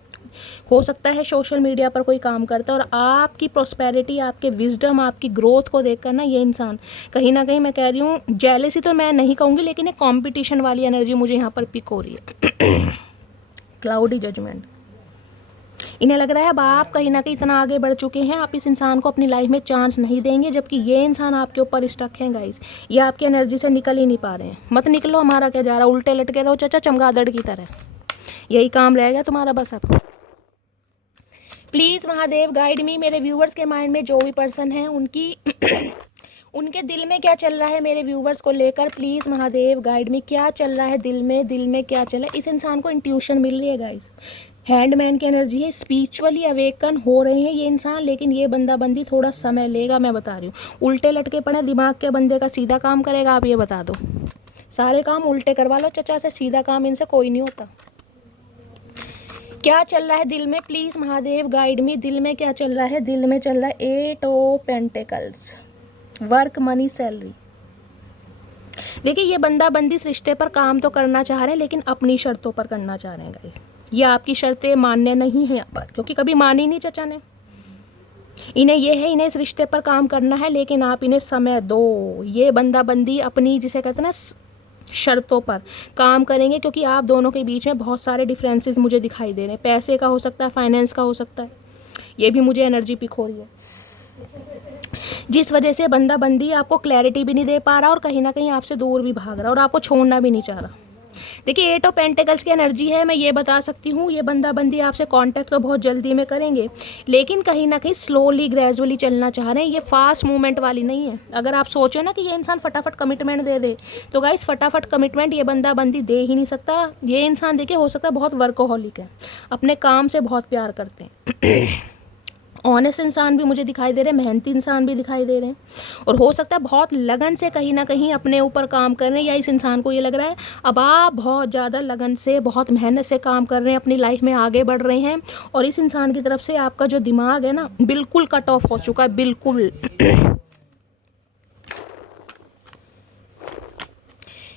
हो सकता है सोशल मीडिया पर कोई काम करता है, और आपकी प्रोस्पेरिटी, आपके विजडम, आपकी ग्रोथ को देखकर ना ये इंसान कहीं ना कहीं, मैं कह रही हूँ जेलेसी तो मैं नहीं कहूँगी, लेकिन एक कंपटीशन वाली एनर्जी मुझे यहाँ पर पिक हो रही है। Cloudy judgment. इन्हें लग रहा है अब आप कहीं ना कहीं इतना आगे बढ़ चुके हैं, आप इस इंसान को अपनी लाइफ में चांस नहीं देंगे, जबकि ये इंसान आपके ऊपर स्टक है गाइस। ये आपकी एनर्जी से निकल ही नहीं पा रहे हैं। मत निकलो, हमारा क्या जा रहा, उल्टे लटके रहो चचा चमगादड़ की तरह, यही काम रहेगा तुम्हारा बस अब। प्लीज़ महादेव गाइड मी, मेरे व्यूवर्स के माइंड में जो भी पर्सन है उनकी उनके दिल में क्या चल रहा है मेरे व्यूवर्स को लेकर। प्लीज़ महादेव गाइड मी, क्या चल रहा है दिल में क्या चल रहा है? इस इंसान को इंट्यूशन मिल रही है गाइस, हैंडमैन की एनर्जी है, स्पिरिचुअली अवेकन हो रहे हैं ये इंसान, लेकिन ये बंदी थोड़ा समय लेगा, मैं बता रही हूँ। उल्टे लटके पड़े दिमाग के बंदे का सीधा काम करेगा, आप ये बता दो। सारे काम उल्टे करवा लो चचा से, सीधा काम इनसे कोई नहीं होता। क्या चल रहा है दिल में प्लीज़ महादेव गाइड मी, दिल में क्या चल रहा है? दिल में चल रहा है 8 of pentacles, work, money, salary. देखिए ये बंदी इस रिश्ते पर काम तो करना चाह रहे हैं, लेकिन अपनी शर्तों पर करना चाह रहे हैं गाइस। ये आपकी शर्तें मान्य नहीं है यहाँ पर, क्योंकि कभी मानी नहीं चचा ने। इन्हें ये है, इन्हें इस रिश्ते पर काम करना है, लेकिन आप इन्हें समय दो। ये बंदी अपनी जिसे कहते हैं ना शर्तों पर काम करेंगे, क्योंकि आप दोनों के बीच में बहुत सारे डिफरेंसेस मुझे दिखाई दे रहे हैं। पैसे का हो सकता है, फाइनेंस का हो सकता है, ये भी मुझे एनर्जी पिक हो रही है, जिस वजह से बंदी आपको क्लैरिटी भी नहीं दे पा रहा और कहीं ना कहीं आपसे दूर भी भाग रहा और आपको छोड़ना भी नहीं चाह रहा। देखिए 8 ऑफ पेंटिकल्स की एनर्जी है, मैं ये बता सकती हूँ ये बंदा बंदी आपसे कांटेक्ट तो बहुत जल्दी में करेंगे, लेकिन कहीं ना कहीं स्लोली ग्रेजुअली चलना चाह रहे हैं, ये फास्ट मूवमेंट वाली नहीं है। अगर आप सोचो ना कि ये इंसान फटाफट कमिटमेंट दे दे, तो गाइस फटाफट कमिटमेंट ये बंदा बंदी दे ही नहीं सकता। ये इंसान देखिए हो सकता है बहुत वर्कोहॉलिक है, अपने काम से बहुत प्यार करते हैं ऑनेस्ट इंसान भी मुझे दिखाई दे रहे हैं, मेहनती इंसान भी दिखाई दे रहे हैं, और हो सकता है बहुत लगन से कहीं ना कहीं अपने ऊपर काम कर रहे हैं, या इस इंसान को ये लग रहा है अब आप बहुत ज़्यादा लगन से बहुत मेहनत से काम कर रहे हैं, अपनी लाइफ में आगे बढ़ रहे हैं, और इस इंसान की तरफ से आपका जो दिमाग है ना बिल्कुल कट ऑफ हो चुका है, बिल्कुल।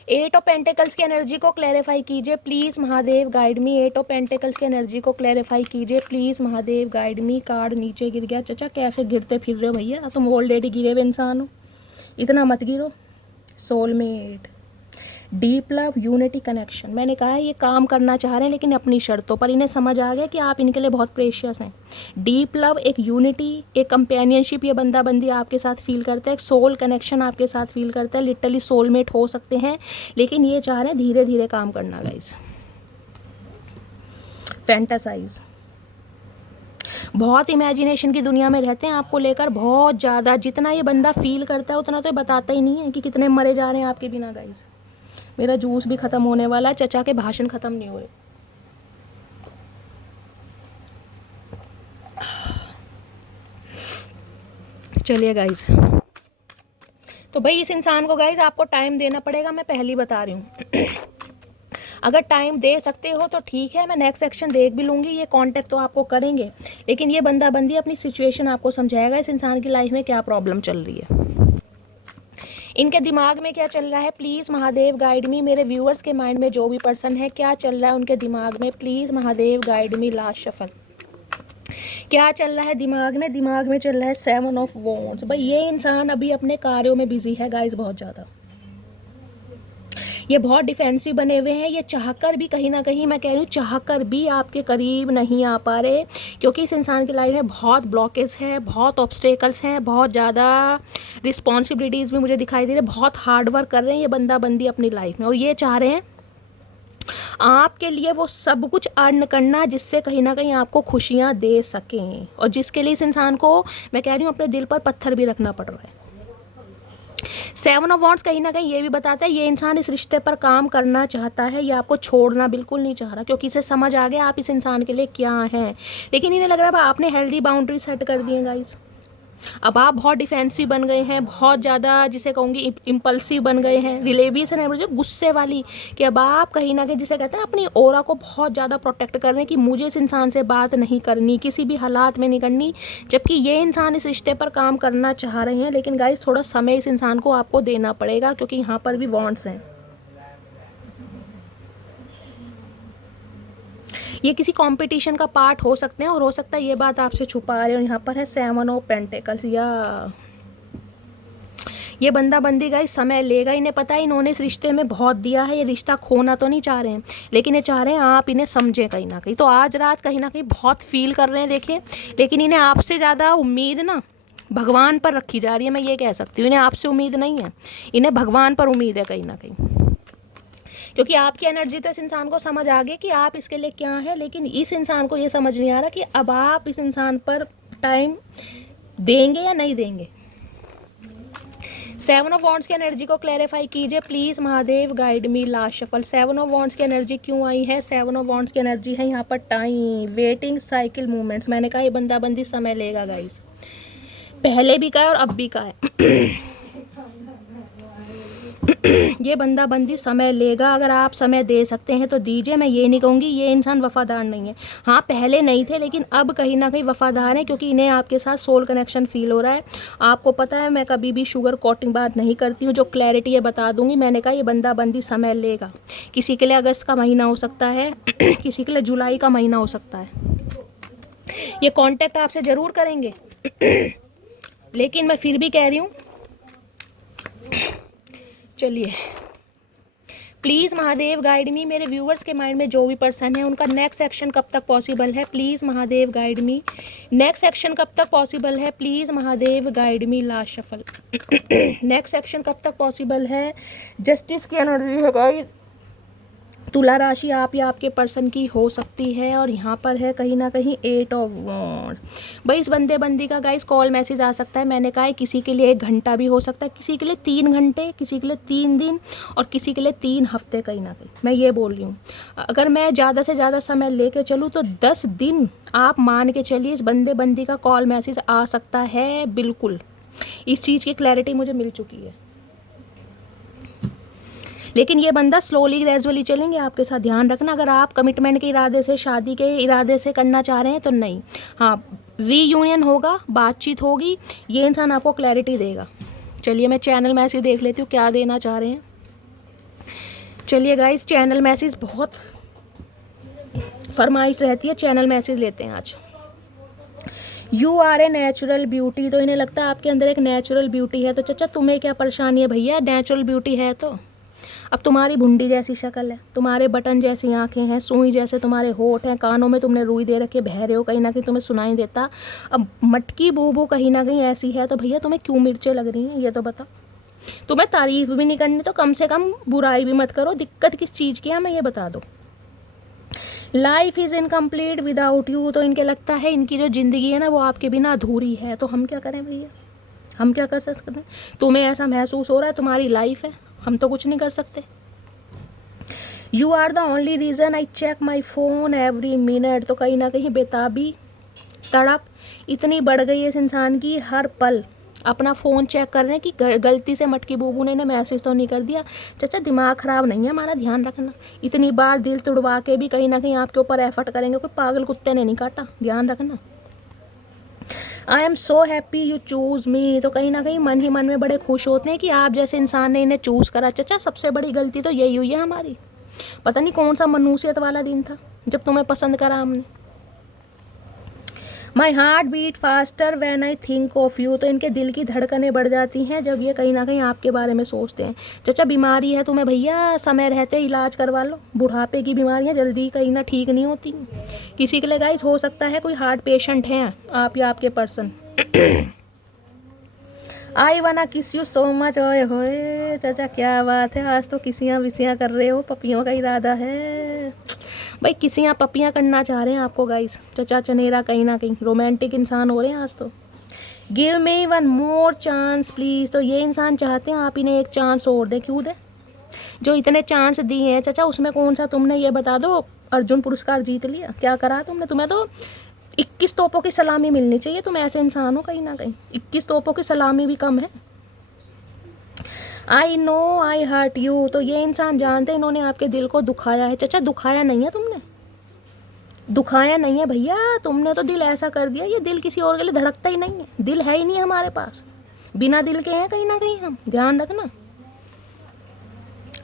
8 ऑफ पेंटिकल्स की एनर्जी को क्लैरिफाई कीजिए please Mahadev guide me. 8 of pentacles की एनर्जी को क्लैरिफाई कीजिए please Mahadev guide me. Card नीचे गिर गया। चाचा कैसे गिरते फिर रहे हो भैया, तुम ऑलरेडी गिरे हुए इंसान हो, इतना मत गिरो। Soulmate, deep love, unity, connection. मैंने कहा है ये काम करना चाह रहे हैं लेकिन अपनी शर्तों पर। इन्हें समझ आ गया कि आप इनके लिए बहुत प्रेशियस हैं। डीप लव, एक यूनिटी, एक कंपेनियनशिप ये बंदा बंदी आपके साथ फील करता है, एक सोल कनेक्शन आपके साथ फील करता है। लिटरली सोलमेट हो सकते हैं, लेकिन ये चाह रहे हैं धीरे धीरे काम करना गाइस। फैंटासाइज, बहुत इमेजिनेशन की दुनिया में रहते हैं आपको लेकर, बहुत ज़्यादा। जितना ये बंदा फील करता है उतना तो ये बताता ही नहीं है कि कितने मरे जा रहे हैं आपके बिना गाइस। मेरा जूस भी ख़त्म होने वाला है, चचा के भाषण ख़त्म नहीं हो रहे। चलिए गाइस, तो भाई इस इंसान को गाइस आपको टाइम देना पड़ेगा, मैं पहली बता रही हूँ। अगर टाइम दे सकते हो तो ठीक है, मैं नेक्स्ट सेक्शन देख भी लूँगी। ये कांटेक्ट तो आपको करेंगे, लेकिन ये बंदा बंदी अपनी सिचुएशन आपको समझाएगा, इस इंसान की लाइफ में क्या प्रॉब्लम चल रही है, इनके दिमाग में क्या चल रहा है। Please Mahadev guide me. मेरे व्यूअर्स के माइंड में जो भी पर्सन है, क्या चल रहा है उनके दिमाग में, please Mahadev guide me. Last shuffle, क्या चल रहा है दिमाग में? दिमाग में चल रहा है 7 ऑफ वॉन्ड्स। भाई ये इंसान अभी अपने कार्यों में बिजी है गाइस, बहुत ज़्यादा। ये बहुत डिफेंसिव बने हुए हैं, ये चाहकर भी कहीं ना कहीं, मैं कह रही हूँ चाहकर भी आपके करीब नहीं आ पा रहे, क्योंकि इस इंसान की लाइफ में बहुत ब्लॉकेज है, बहुत ऑब्स्टेकल्स हैं, बहुत ज़्यादा रिस्पॉन्सिबिलिटीज़ भी मुझे दिखाई दे रही है, बहुत हार्ड वर्क कर रहे हैं ये बंदा बंदी अपनी लाइफ में, और ये चाह रहे हैं आपके लिए वो सब कुछ अर्न करना जिससे कहीं ना कहीं आपको खुशियाँ दे सकें, और जिसके लिए इस इंसान को मैं कह रही हूँ अपने दिल पर पत्थर भी रखना पड़ रहा है। 7 ऑफ वॉन्ड्स कहीं ना कहीं ये भी बताता है ये इंसान इस रिश्ते पर काम करना चाहता है, ये आपको छोड़ना बिल्कुल नहीं चाह रहा, क्योंकि इसे समझ आ गया आप इस इंसान के लिए क्या हैं। लेकिन इन्हें लग रहा है आपने हेल्दी बाउंड्री सेट कर दी है गाइस। अब आप बहुत डिफेंसिव बन गए हैं, बहुत ज़्यादा जिसे कहूँगी इम्पल्सिव बन गए हैं, रिलेवियस है मुझे गुस्से वाली, कि अब आप कहीं ना कहीं जिसे कहते हैं अपनी ऑरा को बहुत ज़्यादा प्रोटेक्ट कर रहे हैं कि मुझे इस इंसान से बात नहीं करनी, किसी भी हालात में नहीं करनी, जबकि ये इंसान इस रिश्ते पर काम करना चाह रहे हैं। लेकिन गाइस थोड़ा समय इस इंसान को आपको देना पड़ेगा, क्योंकि यहाँ पर भी वॉन्ट्स हैं। ये किसी कंपटीशन का पार्ट हो सकते हैं, और हो सकता है ये बात आपसे छुपा रहे हो। यहाँ पर है 7 ऑफ पेंटिकल्स, या ये बंदा बंदी गाइस समय लेगा, इन्हें पता है इन्होंने इस रिश्ते में बहुत दिया है, ये रिश्ता खोना तो नहीं चाह रहे हैं, लेकिन ये चाह रहे हैं आप इन्हें समझें कहीं ना कहीं। तो आज रात कहीं ना कहीं बहुत फील कर रहे हैं देखिए, लेकिन इन्हें आपसे ज़्यादा उम्मीद ना भगवान पर रखी जा रही है, मैं ये कह सकती हूँ। इन्हें आपसे उम्मीद नहीं है, इन्हें भगवान पर उम्मीद है कहीं ना कहीं, क्योंकि आपकी एनर्जी तो इस इंसान को समझ आ गई कि आप इसके लिए क्या है, लेकिन इस इंसान को ये समझ नहीं आ रहा कि अब आप इस इंसान पर टाइम देंगे या नहीं देंगे। 7 ऑफ वॉन्ड्स की एनर्जी को क्लैरिफाई कीजिए please Mahadev guide me. Last shuffle, 7 of wands की एनर्जी क्यों आई है? 7 ऑफ वॉन्ड्स की एनर्जी है यहाँ पर टाइम, वेटिंग, साइकिल, मूवमेंट्स। मैंने कहा ये बंदा बंदी समय लेगा गाइस, पहले भी कहा है और अब भी कहा है। ये बंदा बंदी समय लेगा, अगर आप समय दे सकते हैं तो दीजिए। मैं ये नहीं कहूँगी ये इंसान वफ़ादार नहीं है, हाँ पहले नहीं थे लेकिन अब कहीं ना कहीं वफ़ादार हैं, क्योंकि इन्हें आपके साथ सोल कनेक्शन फील हो रहा है। आपको पता है मैं कभी भी शुगर कोटिंग बात नहीं करती हूँ, जो क्लैरिटी है बता दूँगी। मैंने कहा ये बंदा बंदी समय लेगा, किसी के लिए अगस्त का महीना हो सकता है, किसी के लिए जुलाई का महीना हो सकता है। ये कॉन्टेक्ट आपसे ज़रूर करेंगे, लेकिन मैं फिर भी कह रही हूँ चलिए प्लीज़ महादेव गाइड मी। मेरे व्यूवर्स के माइंड में जो भी पर्सन है उनका नेक्स्ट एक्शन कब तक पॉसिबल है, please Mahadev guide me. Next action कब तक पॉसिबल है, please Mahadev guide me. Last shuffle, next action कब तक पॉसिबल है? जस्टिस की एनर्जी है गाइस, तुला राशि आप या आपके पर्सन की हो सकती है। और यहाँ पर है कहीं ना कहीं 8 ऑफ वॉन्ड। भाई इस बंदी का गाइस कॉल मैसेज आ सकता है। मैंने कहा है किसी के लिए 1 घंटा भी हो सकता है, किसी के लिए 3 घंटे, किसी के लिए 3 दिन और किसी के लिए 3 हफ्ते। कहीं ना कहीं मैं ये बोल रही हूँ, अगर मैं ज़्यादा से ज़्यादा समय लेके चलूँ तो 10 दिन आप मान के चलिए इस बंदी का कॉल मैसेज आ सकता है। बिल्कुल इस चीज़ की क्लैरिटी मुझे मिल चुकी है। लेकिन ये बंदा स्लोली ग्रेजुअली चलेंगे आपके साथ, ध्यान रखना। अगर आप कमिटमेंट के इरादे से, शादी के इरादे से करना चाह रहे हैं तो नहीं। हाँ, रीयूनियन होगा, बातचीत होगी, ये इंसान आपको क्लैरिटी देगा। चलिए मैं चैनल मैसेज देख लेती हूँ क्या देना चाह रहे हैं। चलिए गाइस, चैनल मैसेज बहुत फरमाइश रहती है, चैनल मैसेज लेते हैं आज। You are a natural beauty. तो इन्हें लगता है आपके अंदर एक नेचुरल ब्यूटी है। तो चाचा तुम्हें क्या परेशानी है भैया, नेचुरल ब्यूटी है तो। अब तुम्हारी भुंडी जैसी शक्ल है, तुम्हारे बटन जैसी आंखें हैं, सुई जैसे तुम्हारे होठ हैं, कानों में तुमने रुई दे रखे, बहरे हो, कहीं ना कहीं तुम्हें सुनाई देता। अब मटकी बूबू कहीं ना कहीं ऐसी है, तो भैया तुम्हें क्यों मिर्चें लग रही हैं ये तो बताओ। तुम्हें तारीफ भी नहीं करनी तो कम से कम बुराई भी मत करो। दिक्कत किस चीज़ की है हमें ये बता दो। Life is incomplete without you. तो इनके लगता है इनकी जो ज़िंदगी है ना वो आपके बिना अधूरी है। तो हम क्या करें भैया, हम क्या कर सकते हैं। तुम्हें ऐसा महसूस हो रहा है, तुम्हारी लाइफ है, हम तो कुछ नहीं कर सकते। You are the only reason I check my phone every minute. तो कहीं ना कहीं बेताबी, तड़प इतनी बढ़ गई है इस इंसान की, हर पल अपना फ़ोन चेक कर रहे हैं कि गलती से मटकी बूबू ने मैसेज तो नहीं कर दिया। चाचा दिमाग ख़राब नहीं है हमारा, ध्यान रखना। इतनी बार दिल तुड़वा के भी कहीं ना कहीं आपके ऊपर एफर्ट करेंगे, कोई पागल कुत्ते ने नहीं काटा, ध्यान रखना। I am so happy you choose me. तो कहीं ना कहीं मन ही मन में बड़े खुश होते हैं कि आप जैसे इंसान ने इन्हें चूज़ करा। चाचा सबसे बड़ी गलती तो यही हुई है हमारी। पता नहीं कौन सा मनुष्यत वाला दिन था जब तुम्हें पसंद करा हमने। My heart beat faster when I think of you. तो इनके दिल की धड़कनें बढ़ जाती हैं जब ये कहीं ना कहीं आपके बारे में सोचते हैं। चाचा बीमारी है तुम्हें भैया, समय रहते इलाज करवा लो। बुढ़ापे की बीमारियां जल्दी कहीं ना ठीक नहीं होती। किसी के लिए गाइस हो सकता है कोई हार्ट पेशेंट हैं आप या आपके पर्सन। आई वाना किस यू सो मच। ओए होए चाचा क्या बात है, आज तो किसियाँ विसियाँ कर रहे हो, पपियों का इरादा है भाई। किसियाँ पपियाँ करना चाह रहे हैं आपको गाइस। चाचा चनेरा कहीं ना कहीं रोमांटिक इंसान हो रहे हैं आज तो। Give me one more chance please. तो ये इंसान चाहते हैं आप इन्हें एक चांस और दें। क्यों दे, जो इतने चांस दिए हैं चाचा उसमें कौन सा तुमने ये बता दो अर्जुन पुरस्कार जीत लिया, क्या करा तुमने। तुम्हें तो 21 तोपों की सलामी मिलनी चाहिए। तुम ऐसे इंसान हो कहीं ना कहीं, 21 तोपों की सलामी भी कम है। I know I hurt you. तो ये इंसान जानते हैं इन्होंने आपके दिल को दुखाया है। चाचा दुखाया नहीं है तुमने, दुखाया नहीं है भैया, तुमने तो दिल ऐसा कर दिया, ये दिल किसी और के लिए धड़कता ही नहीं है। दिल है ही नहीं हमारे पास, बिना दिल के हैं कहीं ना कहीं हम, ध्यान रखना।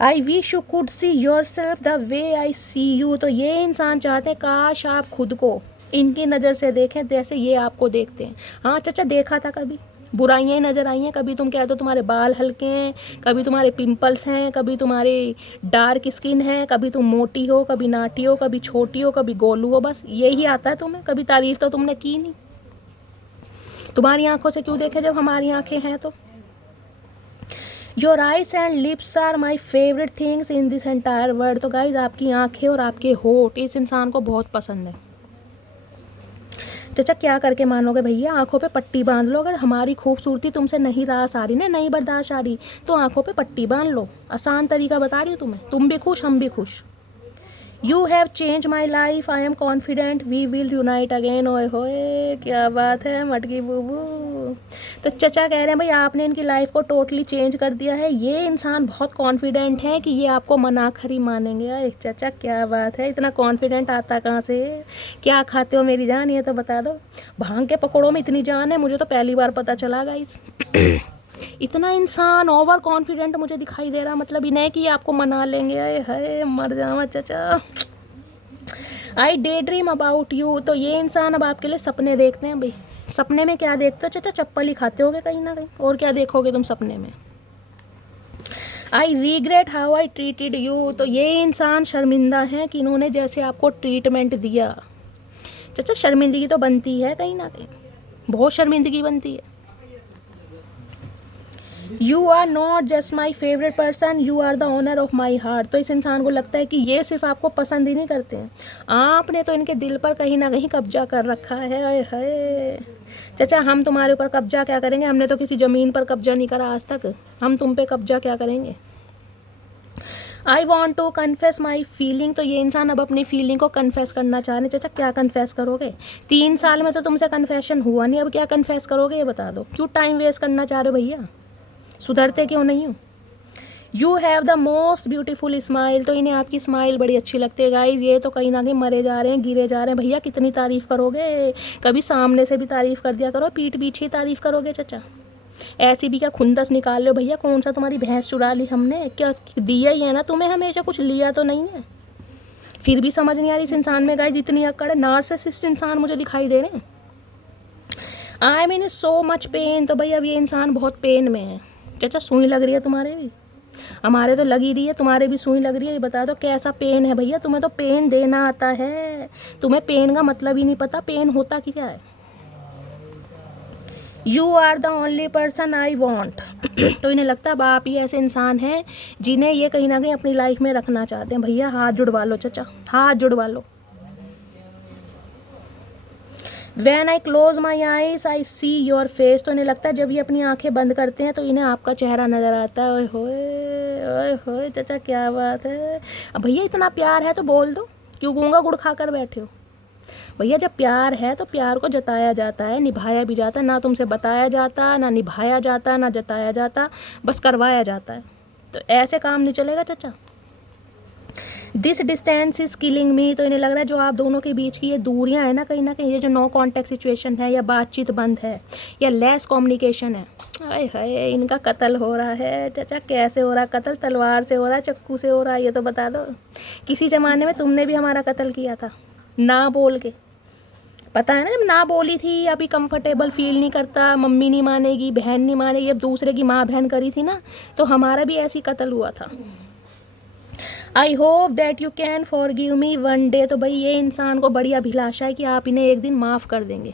I wish you could see yourself the way I see you. तो ये इंसान चाहते हैं काश आप खुद को इनकी नज़र से देखें जैसे ये आपको देखते हैं। हाँ चाचा देखा था, कभी बुराइयाँ ही नज़र आई हैं। कभी तुम कहते हो तुम्हारे बाल हल्के हैं, कभी तुम्हारे पिंपल्स हैं, कभी तुम्हारे डार्क स्किन है, कभी तुम मोटी हो, कभी नाटी हो, कभी छोटी हो, कभी गोलू हो, बस यही आता है तुम्हें। कभी तारीफ तो तुमने की नहीं। तुम्हारी आंखों से क्यों देखे जब हमारी आंखें हैं तो। Your eyes and lips are my favourite things in this entire world. तो गाइज आपकी आंखें और आपके होठ इस इंसान को बहुत पसंद है। चाचा क्या करके मानोगे भैया, आंखों पे पट्टी बांध लो। अगर हमारी खूबसूरती तुमसे नहीं रास आ रही ना, नहीं बर्दाश्त आ रही, तो आंखों पे पट्टी बांध लो। आसान तरीका बता रही हूँ तुम्हें, तुम भी खुश हम भी खुश। You have change my life, I am confident we will unite again. ओए होए क्या बात है मटकी बूबू। तो चचा कह रहे हैं भाई आपने इनकी लाइफ को टोटली चेंज कर दिया है। ये इंसान बहुत कॉन्फिडेंट है कि ये आपको मनाखरी मानेंगे। अरे चचा क्या बात है, इतना कॉन्फिडेंट आता कहाँ से। क्या खाते हो मेरी जान ये तो बता दो। भांग के पकौड़ों में इतनी जान है, मुझे तो पहली बार पता चला गाइस। इतना इंसान ओवर कॉन्फिडेंट मुझे दिखाई दे रहा, मतलब इन्हें कि आपको मना लेंगे। अरे हाय मर जावा चाचा। आई डे ड्रीम अबाउट यू। तो ये इंसान अब आपके लिए सपने देखते हैं भाई। सपने में क्या देखते हो चाचा, चप्पल ही खाते होगे कहीं ना कहीं, और क्या देखोगे तुम सपने में। आई रीग्रेट हाउ आई ट्रीटेड यू। तो ये इंसान शर्मिंदा है कि इन्होंने जैसे आपको ट्रीटमेंट दिया। चाचा शर्मिंदगी तो बनती है कहीं ना कहीं, बहुत शर्मिंदगी बनती है। You are not just my favourite person, you are the owner of my heart. तो इस इंसान को लगता है कि ये सिर्फ आपको पसंद ही नहीं करते हैं, आपने तो इनके दिल पर कहीं ना कहीं कब्जा कर रखा है। आए हाय चाचा, हम तुम्हारे ऊपर कब्जा क्या करेंगे, हमने तो किसी ज़मीन पर कब्जा नहीं करा आज तक, हम तुम पे कब्जा क्या करेंगे। I want to confess my feeling. तो ये इंसान अब अपनी फीलिंग को कन्फेस करना चाह रहे हैं। चाचा क्या कन्फेस करोगे, 3 साल में तो तुमसे कन्फेशन हुआ नहीं, अब क्या कन्फेस करोगे ये बता दो। क्यों टाइम वेस्ट करना चाह रहे हो भैया, सुधरते क्यों नहीं हो। You have the most beautiful smile. तो इन्हें आपकी स्माइल बड़ी अच्छी लगती है गाइज। ये तो कहीं ना कहीं मरे जा रहे हैं, गिरे जा रहे हैं। भैया कितनी तारीफ़ करोगे, कभी सामने से भी तारीफ़ कर दिया करो, पीठ पीछे ही तारीफ़ करोगे। चाचा ऐसी भी क्या खुंदस निकाल लो भैया, कौन सा तुम्हारी भैंस चुरा ली हमने, क्या दिया ही है ना तुम्हें, हमेशा कुछ लिया तो नहीं है। फिर भी समझ नहीं आ रही इस इंसान में गाइज इतनी अक्कड़ है। नार्सिसिस्ट इंसान मुझे दिखाई दे रहे हैं। I mean so much pain. तो भाई अब ये इंसान बहुत पेन में है। चाचा सुई लग रही है तुम्हारे भी, हमारे तो लगी रही है, तुम्हारे भी सुई लग रही है। ये बता दो कैसा पेन है भैया, तुम्हें तो पेन देना आता है, तुम्हें पेन का मतलब ही नहीं पता, पेन होता क्या है। You are the only person I want. तो इन्हें लगता है अब आप ही ऐसे इंसान हैं जिन्हें ये कहीं ना कहीं अपनी लाइफ में रखना चाहते हैं। भैया हाथ जुड़वा लो चाचा, हाथ जुड़वा लो। When I close my eyes I see your face. तो इन्हें लगता है जब ये अपनी आंखें बंद करते हैं तो इन्हें आपका चेहरा नज़र आता है। ओए होए चाचा क्या बात है। अब भैया इतना प्यार है तो बोल दो, क्यों गूंगा गुड़ खा कर बैठे हो। भैया जब प्यार है तो प्यार को जताया जाता है, निभाया भी जाता है। ना तुमसे बताया जाता, ना निभाया जाता, ना जताया जाता, बस करवाया जाता है। तो ऐसे काम नहीं चलेगा चाचा। दिस डिस्टेंस इज़ किलिंग मी। तो इन्हें लग रहा है जो आप दोनों के बीच की ये दूरियां हैं ना कहीं ये जो नो कॉन्टैक्ट सिचुएशन है, या बातचीत बंद है, या लेस कम्युनिकेशन है, हाय हाय इनका कत्ल हो रहा है। चाचा कैसे हो रहा कत्ल, तलवार से हो रहा है, चक्कू से हो रहा है, ये तो बता दो। किसी ज़माने में तुमने भी हमारा कत्ल किया था ना बोल के, पता है ना, जब ना बोली थी। अभी कंफर्टेबल फील नहीं करता, मम्मी नहीं मानेगी, बहन नहीं मानेगी, अब दूसरे की माँ बहन करी थी ना, तो हमारा भी ऐसी कत्ल हुआ था। I hope that you can forgive me one day. तो भाई ये इंसान को बड़ी अभिलाषा है कि आप इन्हें एक दिन माफ़ कर देंगे।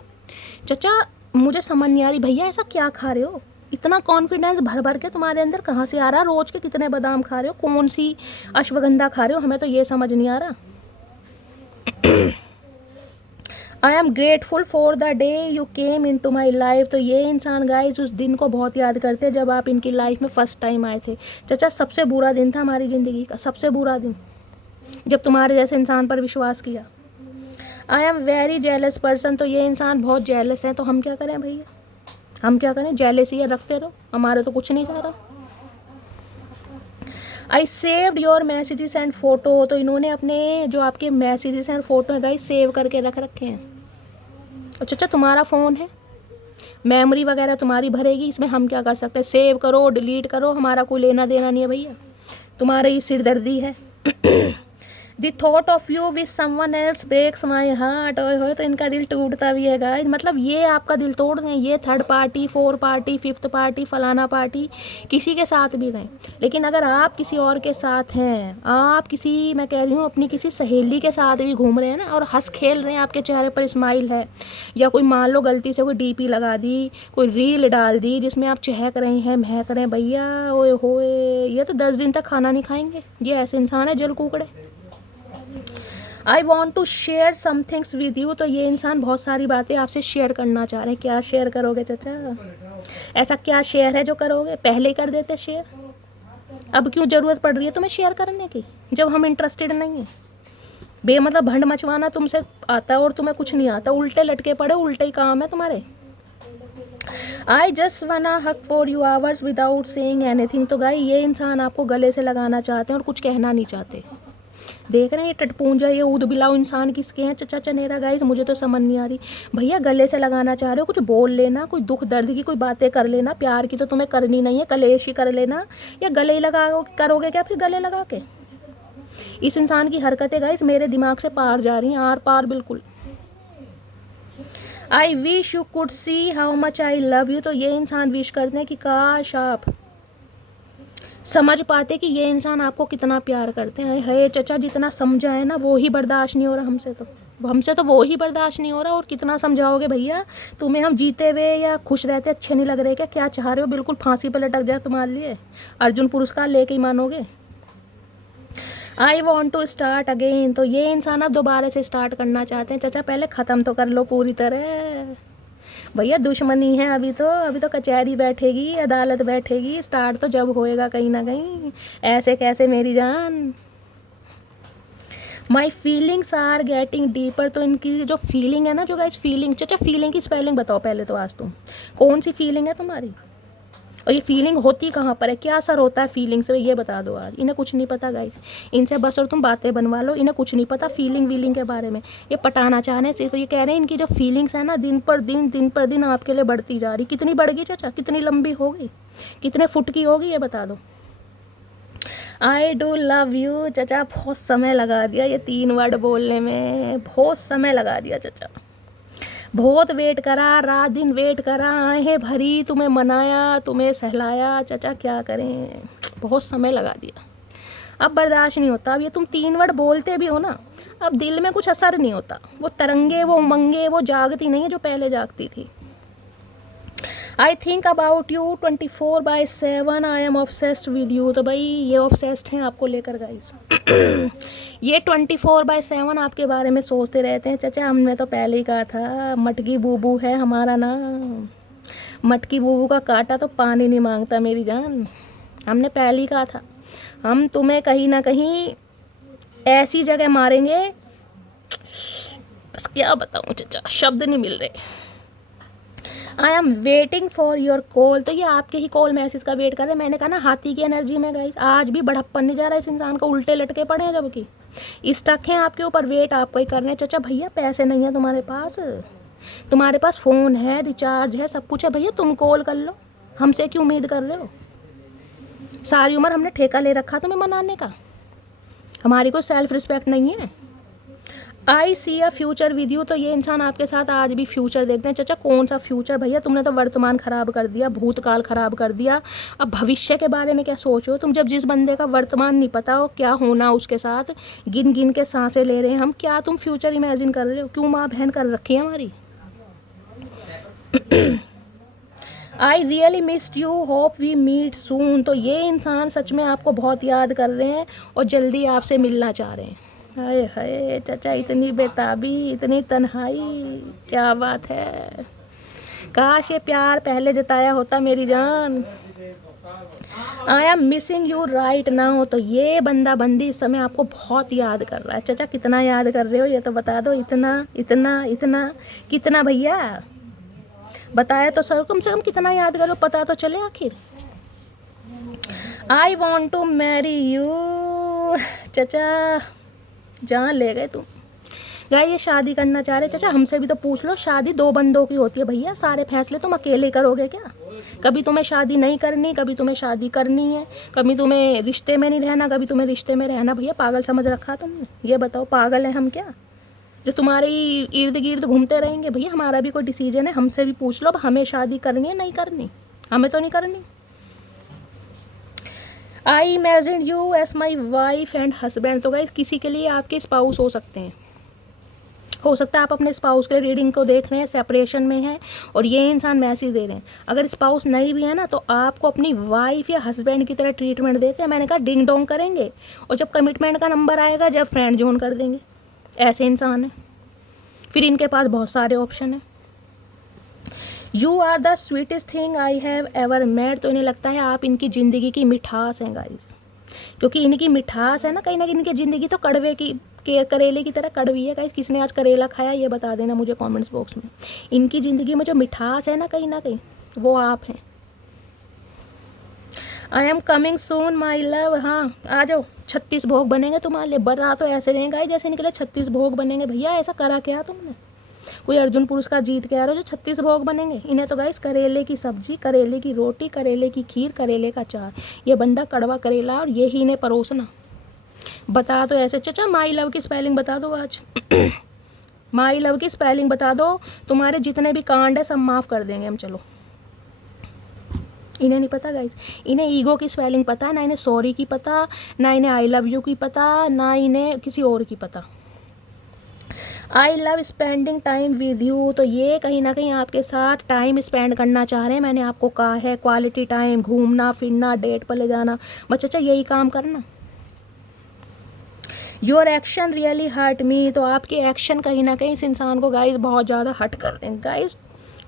चाचा मुझे समझ नहीं आ रही भैया ऐसा क्या खा रहे हो, इतना कॉन्फिडेंस भर भर के तुम्हारे अंदर कहाँ से आ रहा। रोज के कितने बादाम खा रहे हो, कौन सी अश्वगंधा खा रहे हो, हमें तो ये समझ नहीं आ रहा। I am grateful for the day you came into my life. तो ये इंसान गाइस उस दिन को बहुत याद करते हैं जब आप इनकी लाइफ में फ़र्स्ट टाइम आए थे। चाचा सबसे बुरा दिन था हमारी ज़िंदगी का, सबसे बुरा दिन, जब तुम्हारे जैसे इंसान पर विश्वास किया। I am very jealous person. तो ये इंसान बहुत जेलस है। तो हम क्या करें भैया, हम क्या करें, जेलसी रखते रहो, हमारे तो कुछ नहीं जा रहा। I saved your messages and photo. तो इन्होंने अपने जो आपके मैसेजेस एंड फ़ोटो है गाइस सेव करके रख रखे हैं। अच्छा तुम्हारा फ़ोन है, मेमोरी वगैरह तुम्हारी भरेगी, इसमें हम क्या कर सकते हैं। सेव करो डिलीट करो, हमारा कोई लेना देना नहीं है भैया, तुम्हारी ही सिरदर्दी है। The thought of you with someone else breaks my heart. ओए होए तो इनका दिल टूटता भी है गाइस, मतलब ये आपका दिल तोड़ दें, ये third party, 4 party, 5th party, फलाना पार्टी, किसी के साथ भी रहें, लेकिन अगर आप किसी और के साथ हैं, आप किसी, मैं कह रही हूँ अपनी किसी सहेली के साथ भी घूम रहे हैं ना, और हंस खेल रहे हैं, आपके चेहरे पर स्माइल है, या कोई मान लो गलती से कोई डीपी लगा दी, कोई रील डाल दी जिसमें आप चहक रहे हैं, महक रहे हैं, भैया ओए होए ये तो 10 दिन तक खाना नहीं खाएंगे। ये ऐसे इंसान है जल कुकड़े। I want to share some things with you. तो ये इंसान बहुत सारी बातें आपसे शेयर करना चाह रहे हैं। क्या शेयर करोगे चाचा, ऐसा क्या शेयर है जो करोगे, पहले ही कर देते शेयर, अब क्यों ज़रूरत पड़ रही है तुम्हें शेयर करने की जब हम इंटरेस्टेड नहीं हैं। बेमतलब भंड मचवाना तुमसे आता है और तुम्हें कुछ नहीं आता, उल्टे लटके पड़े, उल्टे ही काम है तुम्हारे। आई जस्ट वना हक for you hours without saying anything. तो गाई ये इंसान आपको गले से लगाना चाहते हैं और कुछ कहना नहीं चाहते। देख रहे हैं ये टटपूंजा, ये ऊद बिलाऊ इंसान किसके हैं चचा चनेरा गाइस, मुझे तो समझ नहीं आ रही। भैया गले से लगाना चाह रहे हो, कुछ बोल लेना, कोई दुख दर्द की कोई बातें कर लेना, प्यार की तो तुम्हें करनी नहीं है, कलेश ही कर लेना, या गले ही लगा करोगे क्या फिर गले लगा के। इस इंसान की हरकतें गाइस मेरे दिमाग से पार जा रही हैं, आर पार बिल्कुल। आई wish you could see how much I love you. तो ये इंसान विश करते हैं कि काश आप समझ पाते कि ये इंसान आपको कितना प्यार करते हैं। है चचा जितना समझा है ना वो ही बर्दाश्त नहीं हो रहा हमसे तो। हमसे तो वो ही बर्दाश्त नहीं हो रहा। और कितना समझाओगे भैया, तुम्हें हम जीते हुए या खुश रहते अच्छे नहीं लग रहे क्या? क्या चाह रहे हो? बिल्कुल फांसी पर लटक जाए तुम्हारे लिए, अर्जुन पुरस्कार लेके ही मानोगे। I want to start again, तो ये इंसान अब दोबारा से स्टार्ट करना चाहते हैं। चाचा पहले ख़त्म तो कर लो पूरी तरह भैया, दुश्मनी है अभी तो कचहरी बैठेगी, अदालत बैठेगी, स्टार्ट तो जब होएगा कहीं ना कहीं। ऐसे कैसे मेरी जान। My feelings are getting deeper, तो इनकी जो फीलिंग है ना, जो गाइस फीलिंग, चाचा फीलिंग की स्पेलिंग बताओ पहले तो आज तुम, कौन सी फीलिंग है तुम्हारी, और ये फीलिंग होती कहाँ पर है, क्या असर होता है फीलिंग से, ये बता दो आज। इन्हें कुछ नहीं पता गाइस, इनसे बस और तुम बातें बनवा लो, इन्हें कुछ नहीं पता फीलिंग वीलिंग के बारे में। ये पटाना चाह रहे हैं सिर्फ, ये कह रहे हैं इनकी जो फीलिंग्स है ना दिन पर दिन आपके लिए बढ़ती जा रही। कितनी बढ़ गई चाचा, कितनी लंबी होगी, कितने फुट की होगी, ये बता दो। आई डू लव यू, चाचा बहुत समय लगा दिया ये 3 वर्ड बोलने में, बहुत समय लगा दिया चाचा, बहुत वेट करा, रात दिन वेट करा, आए भरी, तुम्हें मनाया, तुम्हें सहलाया, चाचा क्या करें, बहुत समय लगा दिया। अब बर्दाश्त नहीं होता। अब ये तुम 3 वर्ड बोलते भी हो ना, अब दिल में कुछ असर नहीं होता, वो तरंगे, वो उमंगे, वो जागती नहीं है जो पहले जागती थी। I think about you 24/7, I am obsessed with you, तो भाई ये ऑब्सेस्ड हैं आपको लेकर गाइस ये 24/7 आपके बारे में सोचते रहते हैं। चाचा हमने तो पहले ही कहा था, मटकी बूबू है हमारा नाम, मटकी बूबू का काटा तो पानी नहीं मांगता मेरी जान। हमने पहले ही कहा था, हम तुम्हें कहीं ना कहीं ऐसी जगह मारेंगे, बस क्या बताऊँ चाचा, शब्द नहीं मिल रहे। I am waiting for your call, तो ये आपके ही कॉल मैसेज का वेट कर रहे हैं। मैंने कहा ना हाथी की एनर्जी में गाइस, आज भी बढ़प्पन नहीं जा रहा इस इंसान को, उल्टे लटके पड़े हैं जबकि स्टक हैं आपके ऊपर, वेट आपको ही करने। चाचा भैया पैसे नहीं है तुम्हारे पास फ़ोन है, रिचार्ज है, सब कुछ है भैया, तुम कॉल कर लो, हमसे क्यों उम्मीद कर रहे हो? सारी उम्र हमने ठेका ले रखा तुम्हें मनाने का, हमारी कोई सेल्फ रिस्पेक्ट नहीं है। आई सी अ फ्यूचर विद यू, तो ये इंसान आपके साथ आज भी फ्यूचर देखते हैं। चाचा कौन सा फ्यूचर भैया, तुमने तो वर्तमान खराब कर दिया, भूतकाल खराब कर दिया, अब भविष्य के बारे में क्या सोच हो तुम? जब जिस बंदे का वर्तमान नहीं पता हो क्या होना उसके साथ, गिन गिन के सांसें ले रहे हैं हम, क्या तुम फ्यूचर इमेजिन कर रहे हो? क्यों माँ बहन कर रखी है हमारी। I really missed you, hope we meet soon, तो ये इंसान सच में आपको बहुत याद कर रहे हैं और जल्दी आपसे मिलना चाह रहे हैं। हाय हाय चाचा, इतनी बेताबी, इतनी तन्हाई, क्या बात है। काश ये प्यार पहले जताया होता मेरी जान। I am missing you right now, तो ये बंदा बंदी इस समय आपको बहुत याद कर रहा है। चाचा कितना याद कर रहे हो ये तो बता दो, इतना इतना इतना कितना भैया, बताया तो सर, कम से कम कितना याद करो, पता तो चले आखिर। I want to marry you, चाचा जहाँ ले गए तुम। गाय ये शादी करना चाह रहे, चाचा हमसे भी तो पूछ लो, शादी 2 बंदों की होती है भैया, सारे फैसले तुम अकेले करोगे क्या? कभी तुम्हें शादी नहीं करनी, कभी तुम्हें शादी करनी है, कभी तुम्हें रिश्ते में नहीं रहना, कभी तुम्हें रिश्ते में रहना। भैया पागल समझ रखा तुमने, ये बताओ पागल है हम क्या, जो तुम्हारे इर्द गिर्द घूमते रहेंगे? भैया हमारा भी कोई डिसीजन है, हमसे भी पूछ लो, हमें शादी करनी है नहीं करनी? हमें तो नहीं करनी। I imagine you as my wife and husband, तो गाइस किसी के लिए आपके स्पाउस हो सकते हैं, हो सकता है आप अपने स्पाउस के रीडिंग को देख रहे हैं, सेपरेशन में है और ये इंसान मैसेज दे रहे हैं। अगर स्पाउस नहीं भी है ना, तो आपको अपनी वाइफ या हस्बैंड की तरह ट्रीटमेंट देते हैं। मैंने कहा डिंग डोंग करेंगे, और जब कमिटमेंट का नंबर आएगा जब फ्रेंड जोन कर देंगे। ऐसे इंसान है, फिर इनके पास बहुत सारे ऑप्शन हैं। You are the sweetest thing I have ever met, तो इन्हें लगता है आप इनकी ज़िंदगी की मिठास हैं गाइस, क्योंकि इनकी मिठास है ना कहीं इनकी ज़िंदगी तो कड़वे की करेले की तरह कड़वी है गाइस। किसने आज करेला खाया ये बता देना मुझे कमेंट्स बॉक्स में। इनकी ज़िंदगी में जो मिठास है ना कहीं वो आप हैं। I am coming soon my love, हाँ आ जाओ, 36 भोग बनेंगे तुम्हारे लिए। बता तो ऐसे रहेंगे जैसे इनके लिए 36 भोग बनेंगे। भैया ऐसा करा क्या तुमने? कोई अर्जुन पुरस्कार जीत के आ रहे हो जो 36 भोग बनेंगे? इन्हें तो गाइस करेले की सब्जी, करेले की रोटी, करेले की खीर, करेले का चार, ये बंदा कड़वा करेला और ये ही इन्हें परोसना। बता तो ऐसे। चाचा माई लव की स्पेलिंग बता दो आज माई लव की स्पेलिंग बता दो, तुम्हारे जितने भी कांड है सब माफ़ कर देंगे हम। चलो, इन्हें नहीं पता गाइस, इन्हें ईगो की स्पेलिंग पता है ना, इन्हें सॉरी की पता ना, इन्हें आई लव यू की पता ना, इन्हें किसी और की पता। I love spending time with you, तो ये कहीं ना कहीं आपके साथ टाइम स्पेंड करना चाह रहे हैं। मैंने आपको कहा है क्वालिटी टाइम, घूमना फिरना, डेट पर ले जाना, बस अच्छा यही काम करना। Your action really hurt me, तो आपके एक्शन कहीं ना कहीं इस इंसान को गाइस बहुत ज़्यादा हर्ट कर रहे हैं। गाइस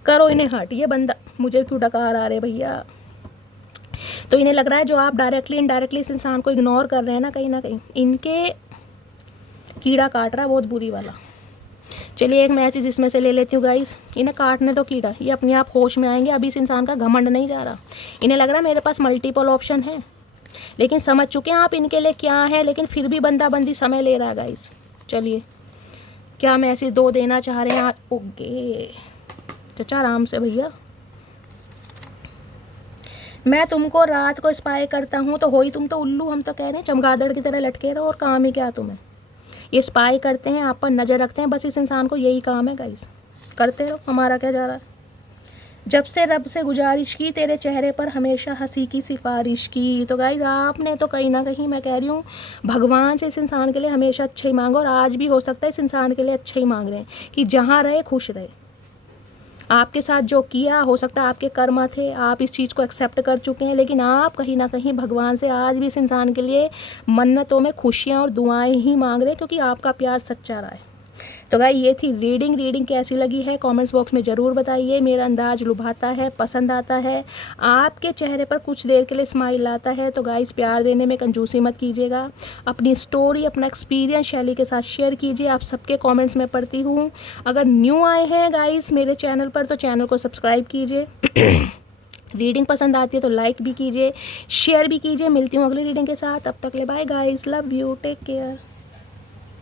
करो इन्हें हर्ट, ये बंदा मुझे क्यों डकार आ रहे भैया। तो इन्हें लग रहा है जो आप डायरेक्टली इनडायरेक्टली इस इंसान को इग्नोर कर रहे हैं ना कहीं इनके कीड़ा काट रहा है बहुत बुरी वाला। चलिए एक मैसेज इसमें से ले लेती हूँ गाइस। इन्हें काटने तो कीड़ा, ये अपने आप होश में आएंगे। अभी इस इंसान का घमंड नहीं जा रहा, इन्हें लग रहा है मेरे पास मल्टीपल ऑप्शन है, लेकिन समझ चुके हैं आप इनके लिए क्या है, लेकिन फिर भी बंदी समय ले रहा है गाइस। चलिए क्या मैसेज दो देना चाह रहे हैं। ओके चचा आराम से भैया। मैं तुमको रात को स्पाई करता हूँ तो हो ही तुम तो उल्लू, हम तो कह रहे हैं चमगादड़ की तरह लटके रहो और काम ही क्या तुम्हें। ये स्पाई करते हैं, आप पर नज़र रखते हैं, बस इस इंसान को यही काम है गाइस। करते रहो, हमारा क्या जा रहा है। जब से रब से गुजारिश की तेरे चेहरे पर हमेशा हंसी की सिफारिश की, तो गाइस आपने तो कहीं ना कहीं मैं कह रही हूँ भगवान से इस इंसान के लिए हमेशा अच्छा ही मांगो, और आज भी हो सकता है इस इंसान के लिए अच्छा ही मांग रहे हैं कि जहाँ रहे खुश रहे। आपके साथ जो किया हो सकता है आपके कर्म थे, आप इस चीज़ को एक्सेप्ट कर चुके हैं, लेकिन आप कहीं ना कहीं भगवान से आज भी इस इंसान के लिए मन्नतों में खुशियाँ और दुआएं ही मांग रहे हैं, क्योंकि आपका प्यार सच्चा रहा है। तो गाइस ये थी रीडिंग कैसी लगी है कमेंट्स बॉक्स में ज़रूर बताइए। मेरा अंदाज लुभाता है, पसंद आता है, आपके चेहरे पर कुछ देर के लिए स्माइल आता है, तो गाइस प्यार देने में कंजूसी मत कीजिएगा। अपनी स्टोरी, अपना एक्सपीरियंस शैली के साथ शेयर कीजिए। आप सबके कमेंट्स में पढ़ती हूँ। अगर न्यू आए हैं गाइस मेरे चैनल पर तो चैनल को सब्सक्राइब कीजिए। रीडिंग पसंद आती है तो लाइक भी कीजिए, शेयर भी कीजिए। मिलती हूँ अगली रीडिंग के साथ, तब तक ले bye guys, love you, take care.